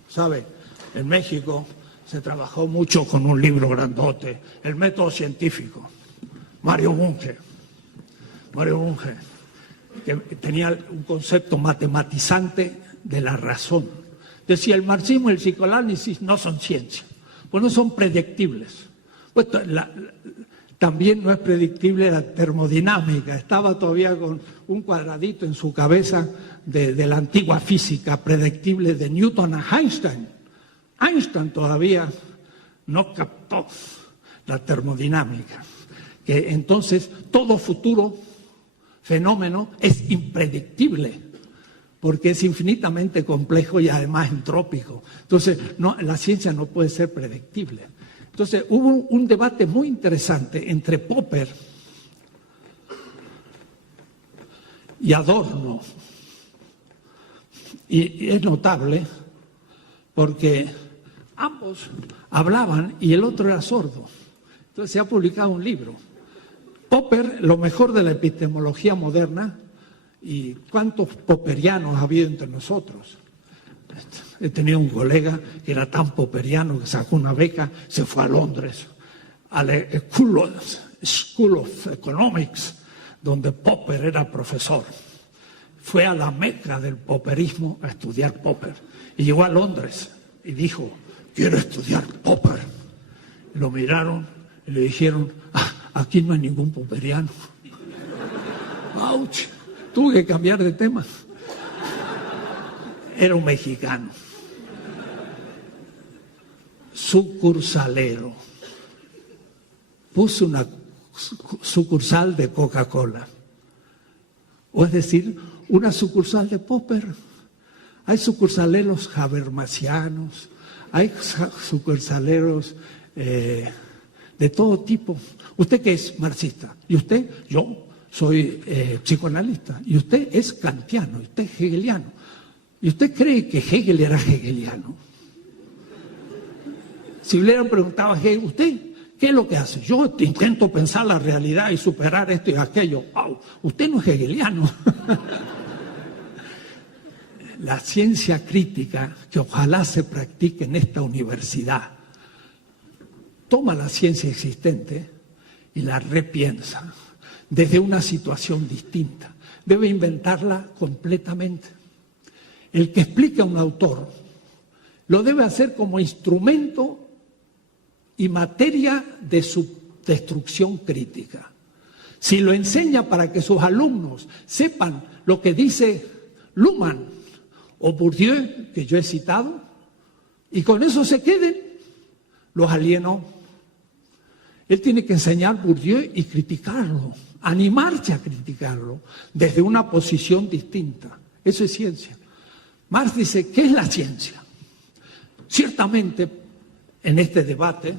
¿Sabe? En México se trabajó mucho con un libro grandote, El método científico. Mario Bunge, que tenía un concepto matematizante de la razón. Decía, el marxismo y el psicoanálisis no son ciencia, pues no son predictibles. Pues también no es predictible la termodinámica. Estaba todavía con un cuadradito en su cabeza de la antigua física predictible de Newton a Einstein. Einstein todavía no captó la termodinámica. Que entonces todo futuro fenómeno es impredictible, porque es infinitamente complejo y además entrópico. Entonces, la ciencia no puede ser predictible. Entonces, hubo un debate muy interesante entre Popper y Adorno. Y es notable porque ambos hablaban y el otro era sordo. Entonces se ha publicado un libro. Popper, lo mejor de la epistemología moderna, y cuántos popperianos ha habido entre nosotros. He tenido un colega que era tan popperiano que sacó una beca, se fue a Londres, a la School of Economics, donde Popper era profesor. Fue a la meca del popperismo a estudiar Popper. Y llegó a Londres y dijo, quiero estudiar Popper. Y lo miraron y le dijeron, aquí no hay ningún popperiano. ¡Auch! Tuve que cambiar de tema. Era un mexicano. Sucursalero. Puso una sucursal de Coca-Cola. O es decir, una sucursal de Popper. Hay sucursaleros habermasianos, hay sucursaleros de todo tipo. ¿Usted qué es? Marxista. ¿Y usted? Yo soy psicoanalista. ¿Y usted es kantiano? ¿Y usted es hegeliano? ¿Y usted cree que Hegel era hegeliano? Si le hubieran preguntado a Hegel, ¿usted qué es lo que hace? Yo intento pensar la realidad y superar esto y aquello. ¡Wow! Usted no es hegeliano. La ciencia crítica, que ojalá se practique en esta universidad, toma la ciencia existente y la repiensa desde una situación distinta. Debe inventarla completamente. El que explica a un autor lo debe hacer como instrumento y materia de su destrucción crítica. Si lo enseña para que sus alumnos sepan lo que dice Luhmann o Bourdieu, que yo he citado, y con eso se queden, los alienó. Él tiene que enseñar Bourdieu y criticarlo, animarse a criticarlo desde una posición distinta. Eso es ciencia. Marx dice, ¿qué es la ciencia? Ciertamente, en este debate,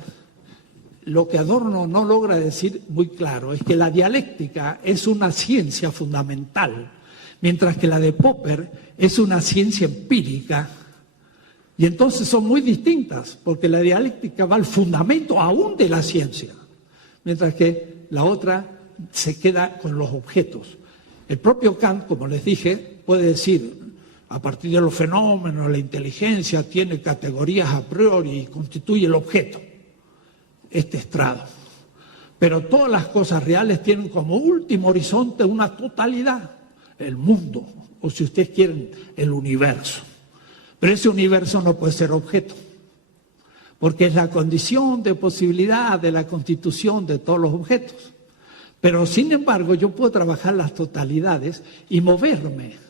lo que Adorno no logra decir muy claro es que la dialéctica es una ciencia fundamental, mientras que la de Popper es una ciencia empírica. Y entonces son muy distintas, porque la dialéctica va al fundamento aún de la ciencia, mientras que la otra se queda con los objetos. El propio Kant, como les dije, puede decir, a partir de los fenómenos, la inteligencia tiene categorías a priori y constituye el objeto, este estrado. Pero todas las cosas reales tienen como último horizonte una totalidad, el mundo, o si ustedes quieren, el universo. Pero ese universo no puede ser objeto, porque es la condición de posibilidad de la constitución de todos los objetos. Pero sin embargo yo puedo trabajar las totalidades y moverme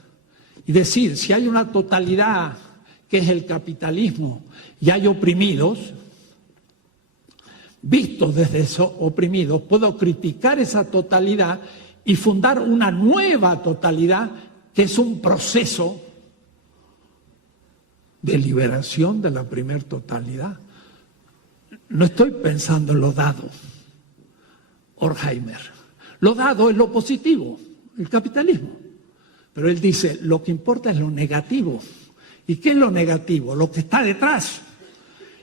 y decir, si hay una totalidad que es el capitalismo y hay oprimidos, vistos desde esos oprimidos, puedo criticar esa totalidad y fundar una nueva totalidad que es un proceso de liberación de la primer totalidad. No estoy pensando en lo dado, Horkheimer. Lo dado es lo positivo, el capitalismo. Pero él dice, lo que importa es lo negativo. ¿Y qué es lo negativo? Lo que está detrás.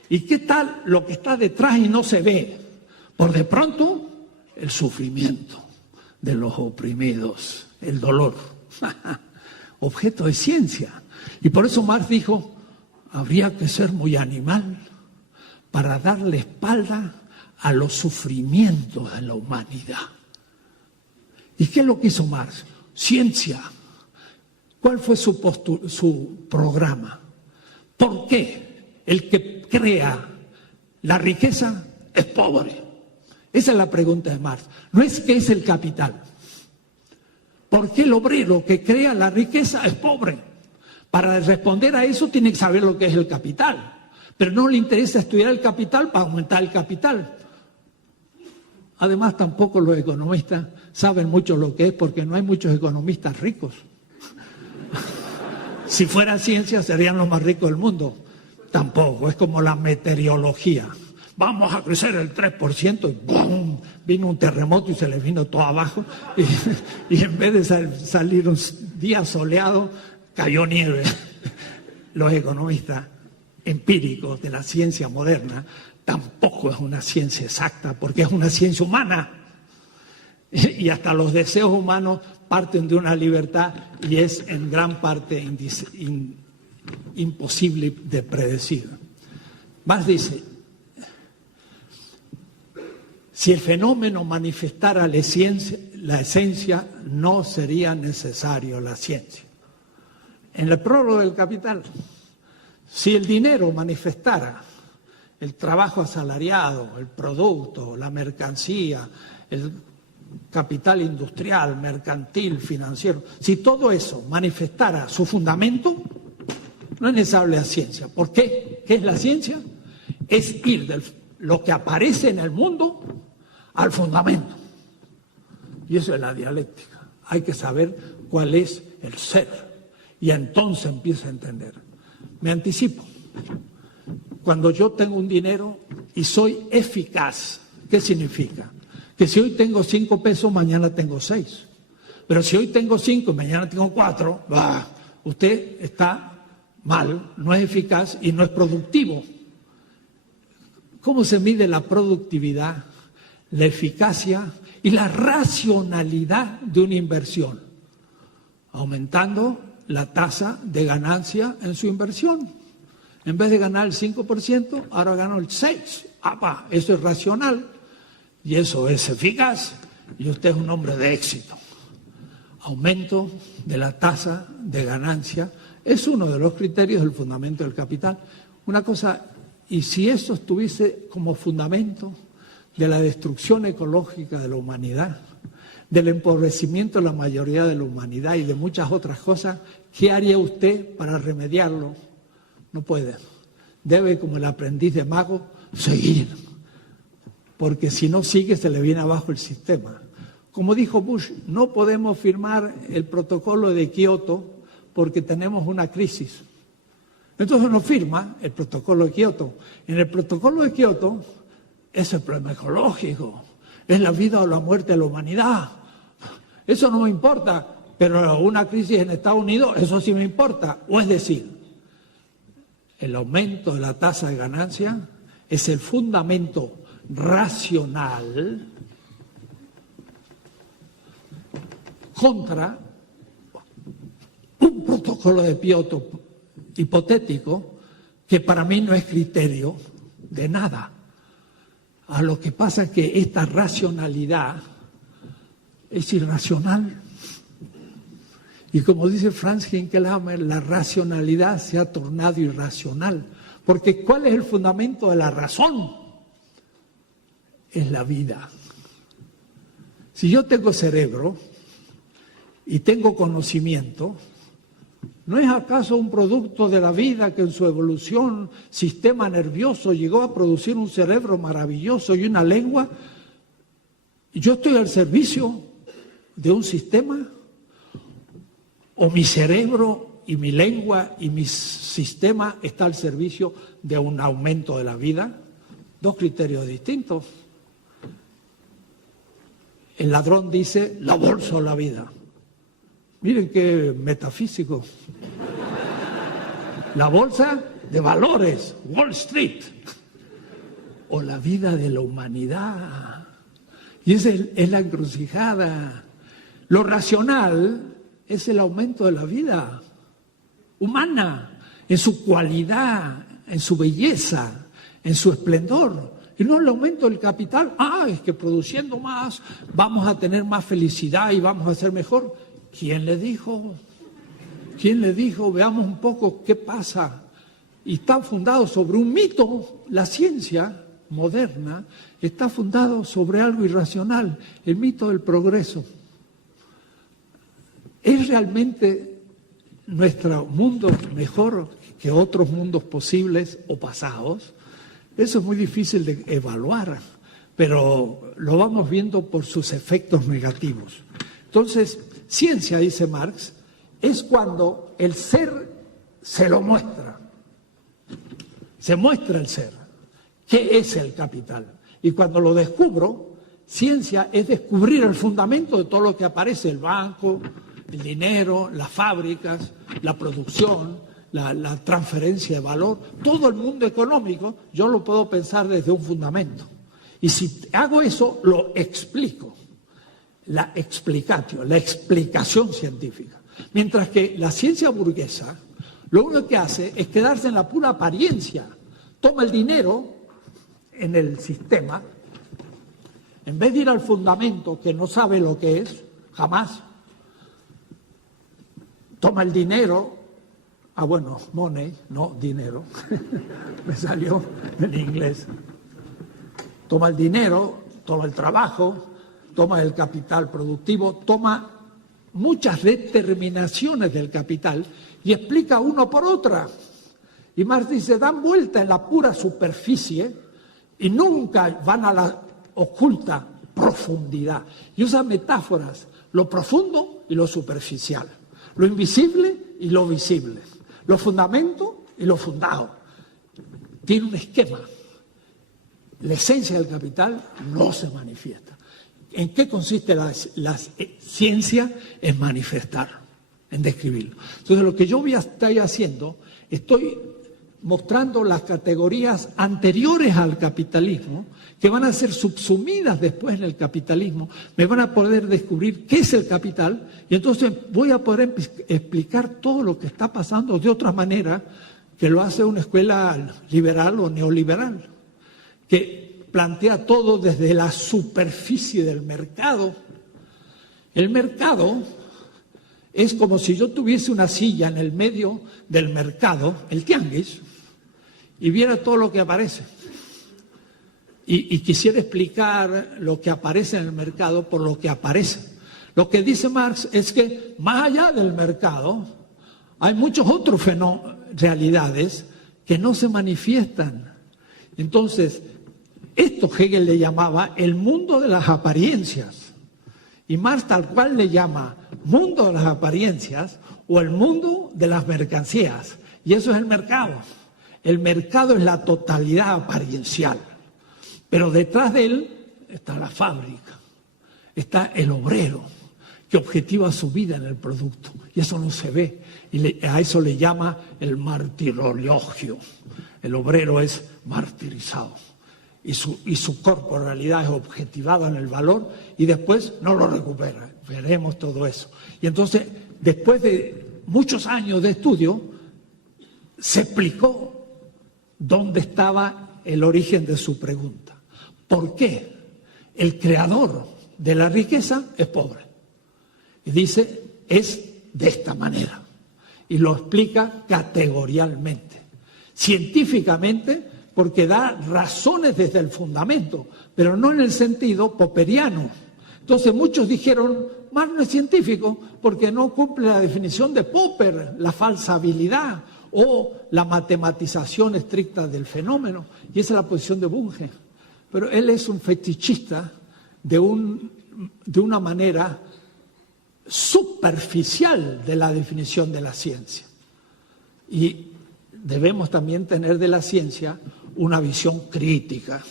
¿Y qué tal lo que está detrás y no se ve? Por de pronto, el sufrimiento de los oprimidos, el dolor. Objeto de ciencia. Y por eso Marx dijo, habría que ser muy animal para darle espalda a los sufrimientos de la humanidad. ¿Y qué es lo que hizo Marx? Ciencia. ¿Cuál fue su programa? ¿Por qué el que crea la riqueza es pobre? Esa es la pregunta de Marx. No es qué es el capital. ¿Por qué el obrero que crea la riqueza es pobre? Para responder a eso tiene que saber lo que es el capital. Pero no le interesa estudiar el capital para aumentar el capital. Además, tampoco los economistas saben mucho lo que es, porque no hay muchos economistas ricos. Si fuera ciencia, serían los más ricos del mundo. Tampoco, es como la meteorología. Vamos a crecer el 3% y ¡bum! Vino un terremoto y se les vino todo abajo. Y en vez de salir un día soleado, cayó nieve. Los economistas empíricos de la ciencia moderna, tampoco es una ciencia exacta, porque es una ciencia humana. Y hasta los deseos humanos parten de una libertad y es en gran parte imposible de predecir. Marx dice, si el fenómeno manifestara la esencia, no sería necesario la ciencia. En el prólogo del Capital, si el dinero manifestara el trabajo asalariado, el producto, la mercancía, el capital industrial, mercantil, financiero, si todo eso manifestara su fundamento, no es necesaria la ciencia. ¿Por qué? ¿Qué es la ciencia? Es ir de lo que aparece en el mundo al fundamento. Y eso es la dialéctica. Hay que saber cuál es el ser. Y entonces empieza a entender. Me anticipo. Cuando yo tengo un dinero y soy eficaz, ¿qué significa? Que si hoy tengo 5 pesos, mañana tengo 6. Pero si hoy tengo 5 y mañana tengo 4, usted está mal, no es eficaz y no es productivo. ¿Cómo se mide la productividad, la eficacia y la racionalidad de una inversión? Aumentando la tasa de ganancia en su inversión. En vez de ganar el 5%, ahora gano el 6%. Eso es racional y eso es eficaz y usted es un hombre de éxito. Aumento de la tasa de ganancia es uno de los criterios del fundamento del capital. Una cosa, y si eso estuviese como fundamento de la destrucción ecológica de la humanidad, del empobrecimiento de la mayoría de la humanidad y de muchas otras cosas, ¿qué haría usted para remediarlo? No puede. Debe, como el aprendiz de mago, seguir. Porque si no sigue, se le viene abajo el sistema. Como dijo Bush, no podemos firmar el protocolo de Kioto porque tenemos una crisis. Entonces no firma el protocolo de Kioto. En el protocolo de Kioto es el problema ecológico, es la vida o la muerte de la humanidad. Eso no me importa, pero una crisis en Estados Unidos, eso sí me importa. O es decir, el aumento de la tasa de ganancia es el fundamento racional contra un protocolo de Kioto hipotético que para mí no es criterio de nada. A lo que pasa es que esta racionalidad es irracional. Y como dice Franz Hinkelhammer, la racionalidad se ha tornado irracional. Porque ¿cuál es el fundamento de la razón? Es la vida. Si yo tengo cerebro y tengo conocimiento, ¿no es acaso un producto de la vida que en su evolución, sistema nervioso, llegó a producir un cerebro maravilloso y una lengua? ¿Yo estoy al servicio de un sistema? ¿O mi cerebro y mi lengua y mi sistema está al servicio de un aumento de la vida? Dos criterios distintos. El ladrón dice, la bolsa o la vida. Miren qué metafísico. La bolsa de valores, Wall Street. O la vida de la humanidad. Y esa es la encrucijada. Lo racional es el aumento de la vida humana, en su cualidad, en su belleza, en su esplendor. Y no el aumento del capital. Es que produciendo más vamos a tener más felicidad y vamos a ser mejor. ¿Quién le dijo? ¿Quién le dijo? Veamos un poco qué pasa. Y está fundado sobre un mito. La ciencia moderna está fundado sobre algo irracional, el mito del progreso. ¿Es realmente nuestro mundo mejor que otros mundos posibles o pasados? Eso es muy difícil de evaluar, pero lo vamos viendo por sus efectos negativos. Entonces, ciencia, dice Marx, es cuando el ser se lo muestra. Se muestra el ser. ¿Qué es el capital? Y cuando lo descubro, ciencia es descubrir el fundamento de todo lo que aparece, el banco, el dinero, las fábricas, la producción, la transferencia de valor. Todo el mundo económico yo lo puedo pensar desde un fundamento. Y si hago eso, lo explico. La explicatio, la explicación científica. Mientras que la ciencia burguesa lo único que hace es quedarse en la pura apariencia. Toma el dinero en el sistema, en vez de ir al fundamento, que no sabe lo que es, jamás. Toma el dinero, money, no dinero, me salió en inglés. Toma el dinero, toma el trabajo, toma el capital productivo, toma muchas determinaciones del capital y explica uno por otra. Y Marx dice, dan vuelta en la pura superficie y nunca van a la oculta profundidad. Y usa metáforas, lo profundo y lo superficial, lo invisible y lo visible, lo fundamento y lo fundado. Tiene un esquema. La esencia del capital no se manifiesta. ¿En qué consiste la ciencia? En manifestar, en describirlo. Entonces, lo que yo estoy haciendo, estoy mostrando las categorías anteriores al capitalismo, que van a ser subsumidas después en el capitalismo, me van a poder descubrir qué es el capital, y entonces voy a poder explicar todo lo que está pasando de otra manera que lo hace una escuela liberal o neoliberal, que plantea todo desde la superficie del mercado. El mercado es como si yo tuviese una silla en el medio del mercado, el tianguis, y viera todo lo que aparece. Y quisiera explicar lo que aparece en el mercado por lo que aparece. Lo que dice Marx es que más allá del mercado hay muchos otros realidades que no se manifiestan. Entonces, esto Hegel le llamaba el mundo de las apariencias. Y Marx tal cual le llama mundo de las apariencias o el mundo de las mercancías. Y eso es el mercado. El mercado es la totalidad apariencial. Pero detrás de él está la fábrica, está el obrero, que objetiva su vida en el producto. Y eso no se ve. Y a eso le llama el martirologio. El obrero es martirizado. Y su corporalidad es objetivada en el valor y después no lo recupera. Veremos todo eso. Y entonces, después de muchos años de estudio, se explicó dónde estaba el origen de su pregunta. ¿Por qué el creador de la riqueza es pobre? Y dice, es de esta manera. Y lo explica categorialmente, científicamente, porque da razones desde el fundamento, pero no en el sentido popperiano. Entonces muchos dijeron, Marx no es científico porque no cumple la definición de Popper, la falsabilidad o la matematización estricta del fenómeno. Y esa es la posición de Bunge. Pero él es un fetichista de una manera superficial de la definición de la ciencia. Y debemos también tener de la ciencia una visión crítica.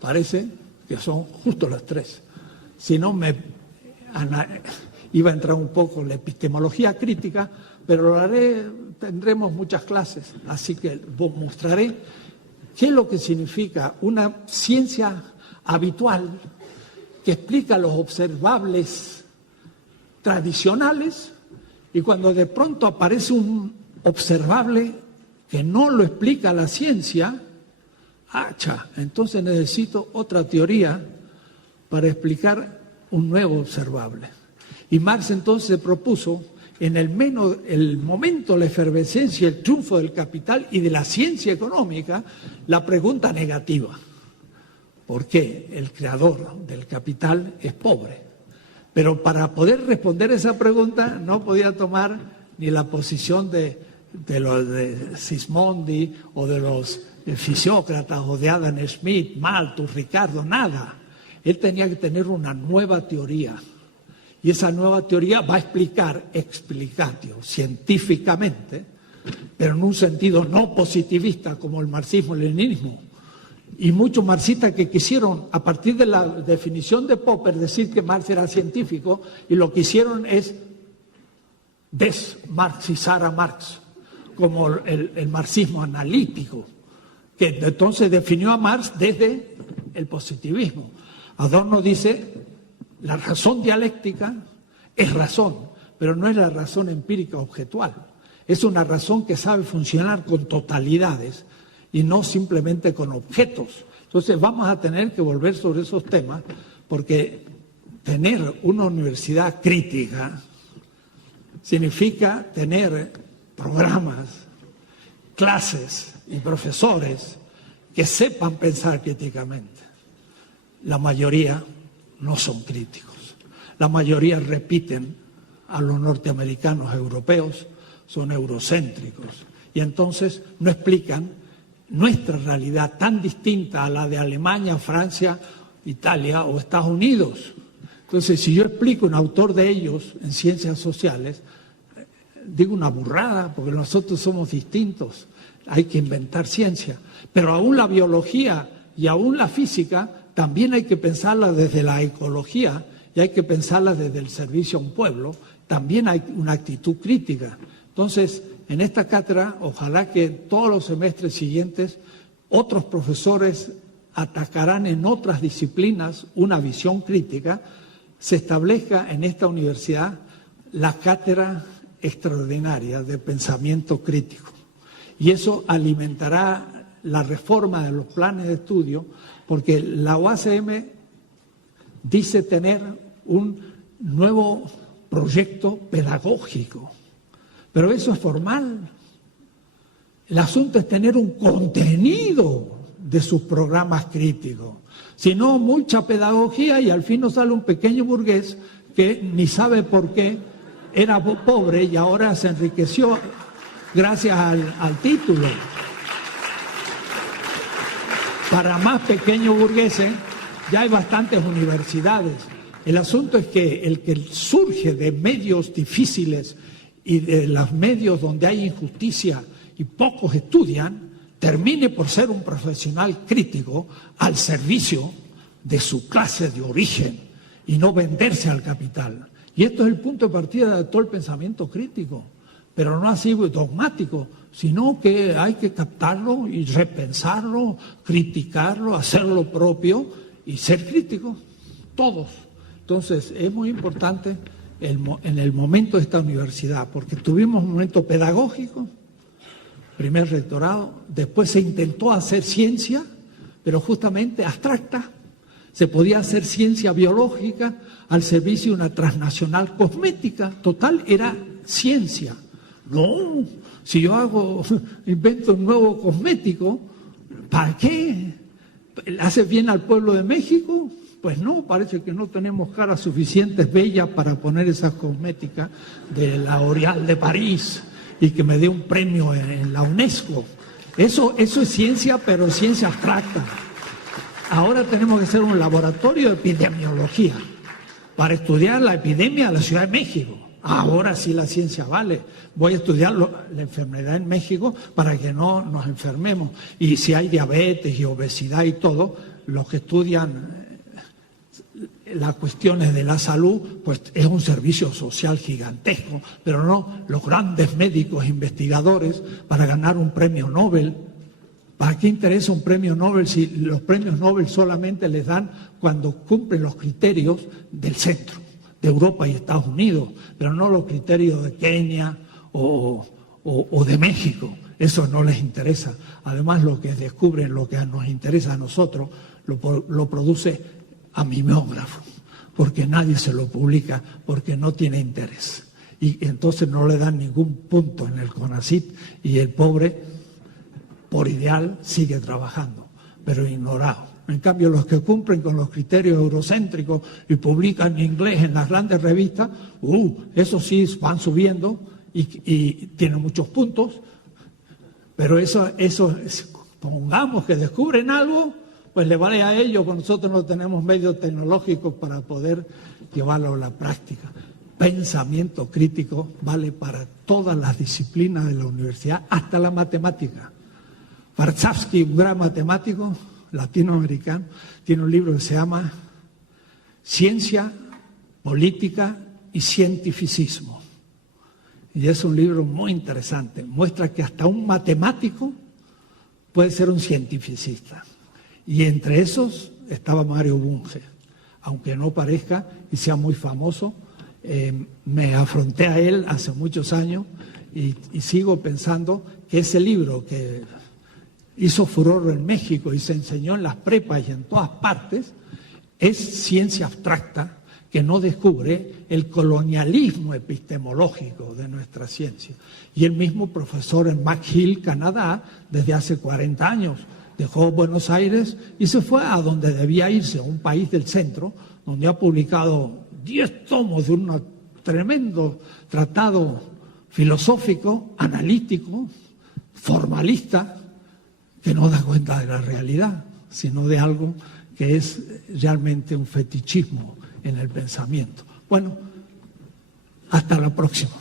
Parece que son justo las tres. Si no, iba a entrar un poco en la epistemología crítica, pero lo haré, tendremos muchas clases, así que mostraré qué es lo que significa una ciencia habitual que explica los observables tradicionales, y cuando de pronto aparece un observable que no lo explica la ciencia, entonces necesito otra teoría para explicar un nuevo observable. Y Marx entonces propuso, en el momento de la efervescencia, el triunfo del capital y de la ciencia económica, la pregunta negativa. ¿Por qué el creador del capital es pobre? Pero para poder responder esa pregunta no podía tomar ni la posición de los de Sismondi o de los fisiócratas o de Adam Smith, Malthus, Ricardo, nada. Él tenía que tener una nueva teoría. Y esa nueva teoría va a explicar, explicatio, científicamente, pero en un sentido no positivista como el marxismo-leninismo. Y muchos marxistas que quisieron, a partir de la definición de Popper, decir que Marx era científico, y lo que hicieron es desmarxizar a Marx, como el marxismo analítico, que entonces definió a Marx desde el positivismo. Adorno dice, la razón dialéctica es razón, pero no es la razón empírica objetual. Es una razón que sabe funcionar con totalidades y no simplemente con objetos. Entonces vamos a tener que volver sobre esos temas, porque tener una universidad crítica significa tener programas, clases y profesores que sepan pensar críticamente. La mayoría no son críticos. La mayoría repiten a los norteamericanos europeos, son eurocéntricos. Y entonces no explican nuestra realidad tan distinta a la de Alemania, Francia, Italia o Estados Unidos. Entonces, si yo explico un autor de ellos en ciencias sociales, digo una burrada, porque nosotros somos distintos, hay que inventar ciencia. Pero aún la biología y aún la física también hay que pensarla desde la ecología y hay que pensarla desde el servicio a un pueblo. También hay una actitud crítica. Entonces, en esta cátedra, ojalá que todos los semestres siguientes otros profesores atacarán en otras disciplinas una visión crítica, se establezca en esta universidad la cátedra extraordinaria de pensamiento crítico. Y eso alimentará la reforma de los planes de estudio, porque la UACM dice tener un nuevo proyecto pedagógico, pero eso es formal. El asunto es tener un contenido de sus programas críticos. Si no, mucha pedagogía y al fin nos sale un pequeño burgués que ni sabe por qué era pobre y ahora se enriqueció gracias al título. Para más pequeños burgueses ya hay bastantes universidades. El asunto es que el que surge de medios difíciles y de los medios donde hay injusticia y pocos estudian, termine por ser un profesional crítico al servicio de su clase de origen y no venderse al capital. Y esto es el punto de partida de todo el pensamiento crítico, pero no así dogmático, sino que hay que captarlo y repensarlo, criticarlo, hacerlo propio y ser crítico, todos. Entonces es muy importante en el momento de esta universidad, porque tuvimos un momento pedagógico, primer rectorado, después se intentó hacer ciencia, pero justamente abstracta. Se podía hacer ciencia biológica al servicio de una transnacional cosmética. Total, era ciencia. No, si yo invento un nuevo cosmético, ¿para qué? ¿Hace bien al pueblo de México? Pues no, parece que no tenemos caras suficientes bellas para poner esa cosmética de la L'Oréal de París y que me dé un premio en la UNESCO. Eso es ciencia, pero ciencia abstracta. Ahora tenemos que hacer un laboratorio de epidemiología para estudiar la epidemia de la Ciudad de México. Ahora sí la ciencia vale. Voy a estudiar la enfermedad en México para que no nos enfermemos. Y si hay diabetes y obesidad y todo, los que estudian las cuestiones de la salud, pues es un servicio social gigantesco, pero no los grandes médicos investigadores para ganar un premio Nobel. ¿Para qué interesa un premio Nobel si los premios Nobel solamente les dan cuando cumplen los criterios del centro, de Europa y Estados Unidos, pero no los criterios de Kenia o de México? Eso no les interesa. Además, lo que descubren, lo que nos interesa a nosotros, lo produce a mimeógrafo, porque nadie se lo publica, porque no tiene interés. Y entonces no le dan ningún punto en el CONACYT y el pobre, por ideal, sigue trabajando, pero ignorado. En cambio, los que cumplen con los criterios eurocéntricos y publican en inglés en las grandes revistas, esos sí van subiendo y tienen muchos puntos, pero eso pongamos que descubren algo, pues le vale a ellos, porque nosotros no tenemos medios tecnológicos para poder llevarlo a la práctica. Pensamiento crítico vale para todas las disciplinas de la universidad, hasta la matemática. Warshawski, un gran matemático latinoamericano, tiene un libro que se llama Ciencia, Política y Cientificismo. Y es un libro muy interesante. Muestra que hasta un matemático puede ser un cientificista. Y entre esos estaba Mario Bunge. Aunque no parezca y sea muy famoso, me afronté a él hace muchos años y sigo pensando que ese libro que hizo furor en México y se enseñó en las prepas y en todas partes, es ciencia abstracta que no descubre el colonialismo epistemológico de nuestra ciencia. Y el mismo profesor en McGill, Canadá, desde hace 40 años, dejó Buenos Aires y se fue a donde debía irse, a un país del centro, donde ha publicado 10 tomos de un tremendo tratado filosófico, analítico, formalista, que no da cuenta de la realidad, sino de algo que es realmente un fetichismo en el pensamiento. Bueno, hasta la próxima.